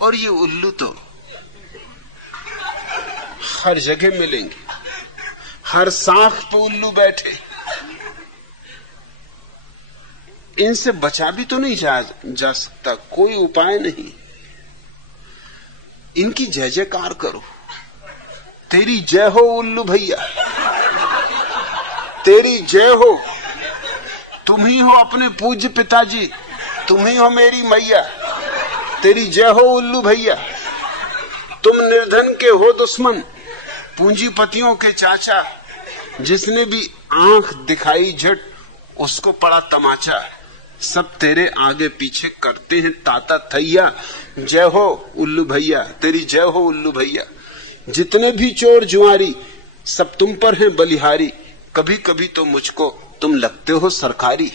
और ये उल्लू तो हर जगह मिलेंगे, हर साख पे उल्लू बैठे। इनसे बचा भी तो नहीं जा सकता, कोई उपाय नहीं। इनकी जय जयकार करो। तेरी जय हो उल्लू भैया, तेरी जय हो। तुम ही हो अपने पूज्य पिताजी, तुम ही हो मेरी मैया। तेरी जय हो उल्लू भैया। तुम निर्धन के हो दुश्मन, पूंजीपतियों के चाचा। जिसने भी आंख दिखाई झट उसको पड़ा तमाचा। सब तेरे आगे पीछे करते हैं ताता थैया। जय हो उल्लू भैया, तेरी जय हो उल्लू भैया। जितने भी चोर जुआरी सब तुम पर हैं बलिहारी। कभी कभी तो मुझको तुम लगते हो सरकारी।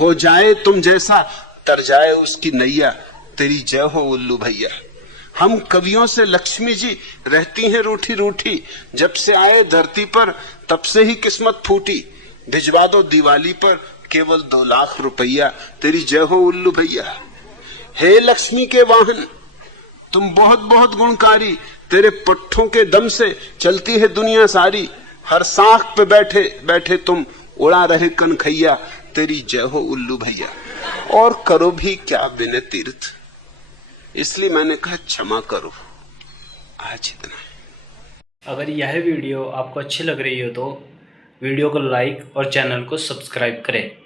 हो जाए तुम जैसा तर जाए उसकी नैया। तेरी जय हो उल्लू भैया। हम कवियों से लक्ष्मी जी रहती हैं रूठी रूठी, जब से आए धरती पर तब से ही किस्मत फूटी। भिजवा दो दिवाली पर केवल 2 लाख रुपया, तेरी जय हो उल्लू भैया। हे लक्ष्मी के वाहन, तुम बहुत बहुत गुणकारी, तेरे पट्टों के दम से चलती है दुनिया सारी। हर सांख पे बैठे बैठे तुम उड़ा रहे कनखैया, तेरी जय हो उल्लू भैया। और करो भी क्या बिना तीर्थ, इसलिए मैंने कहा क्षमा करो। आज इतना। अगर यह वीडियो आपको अच्छी लग रही हो तो वीडियो को लाइक और चैनल को सब्सक्राइब करें।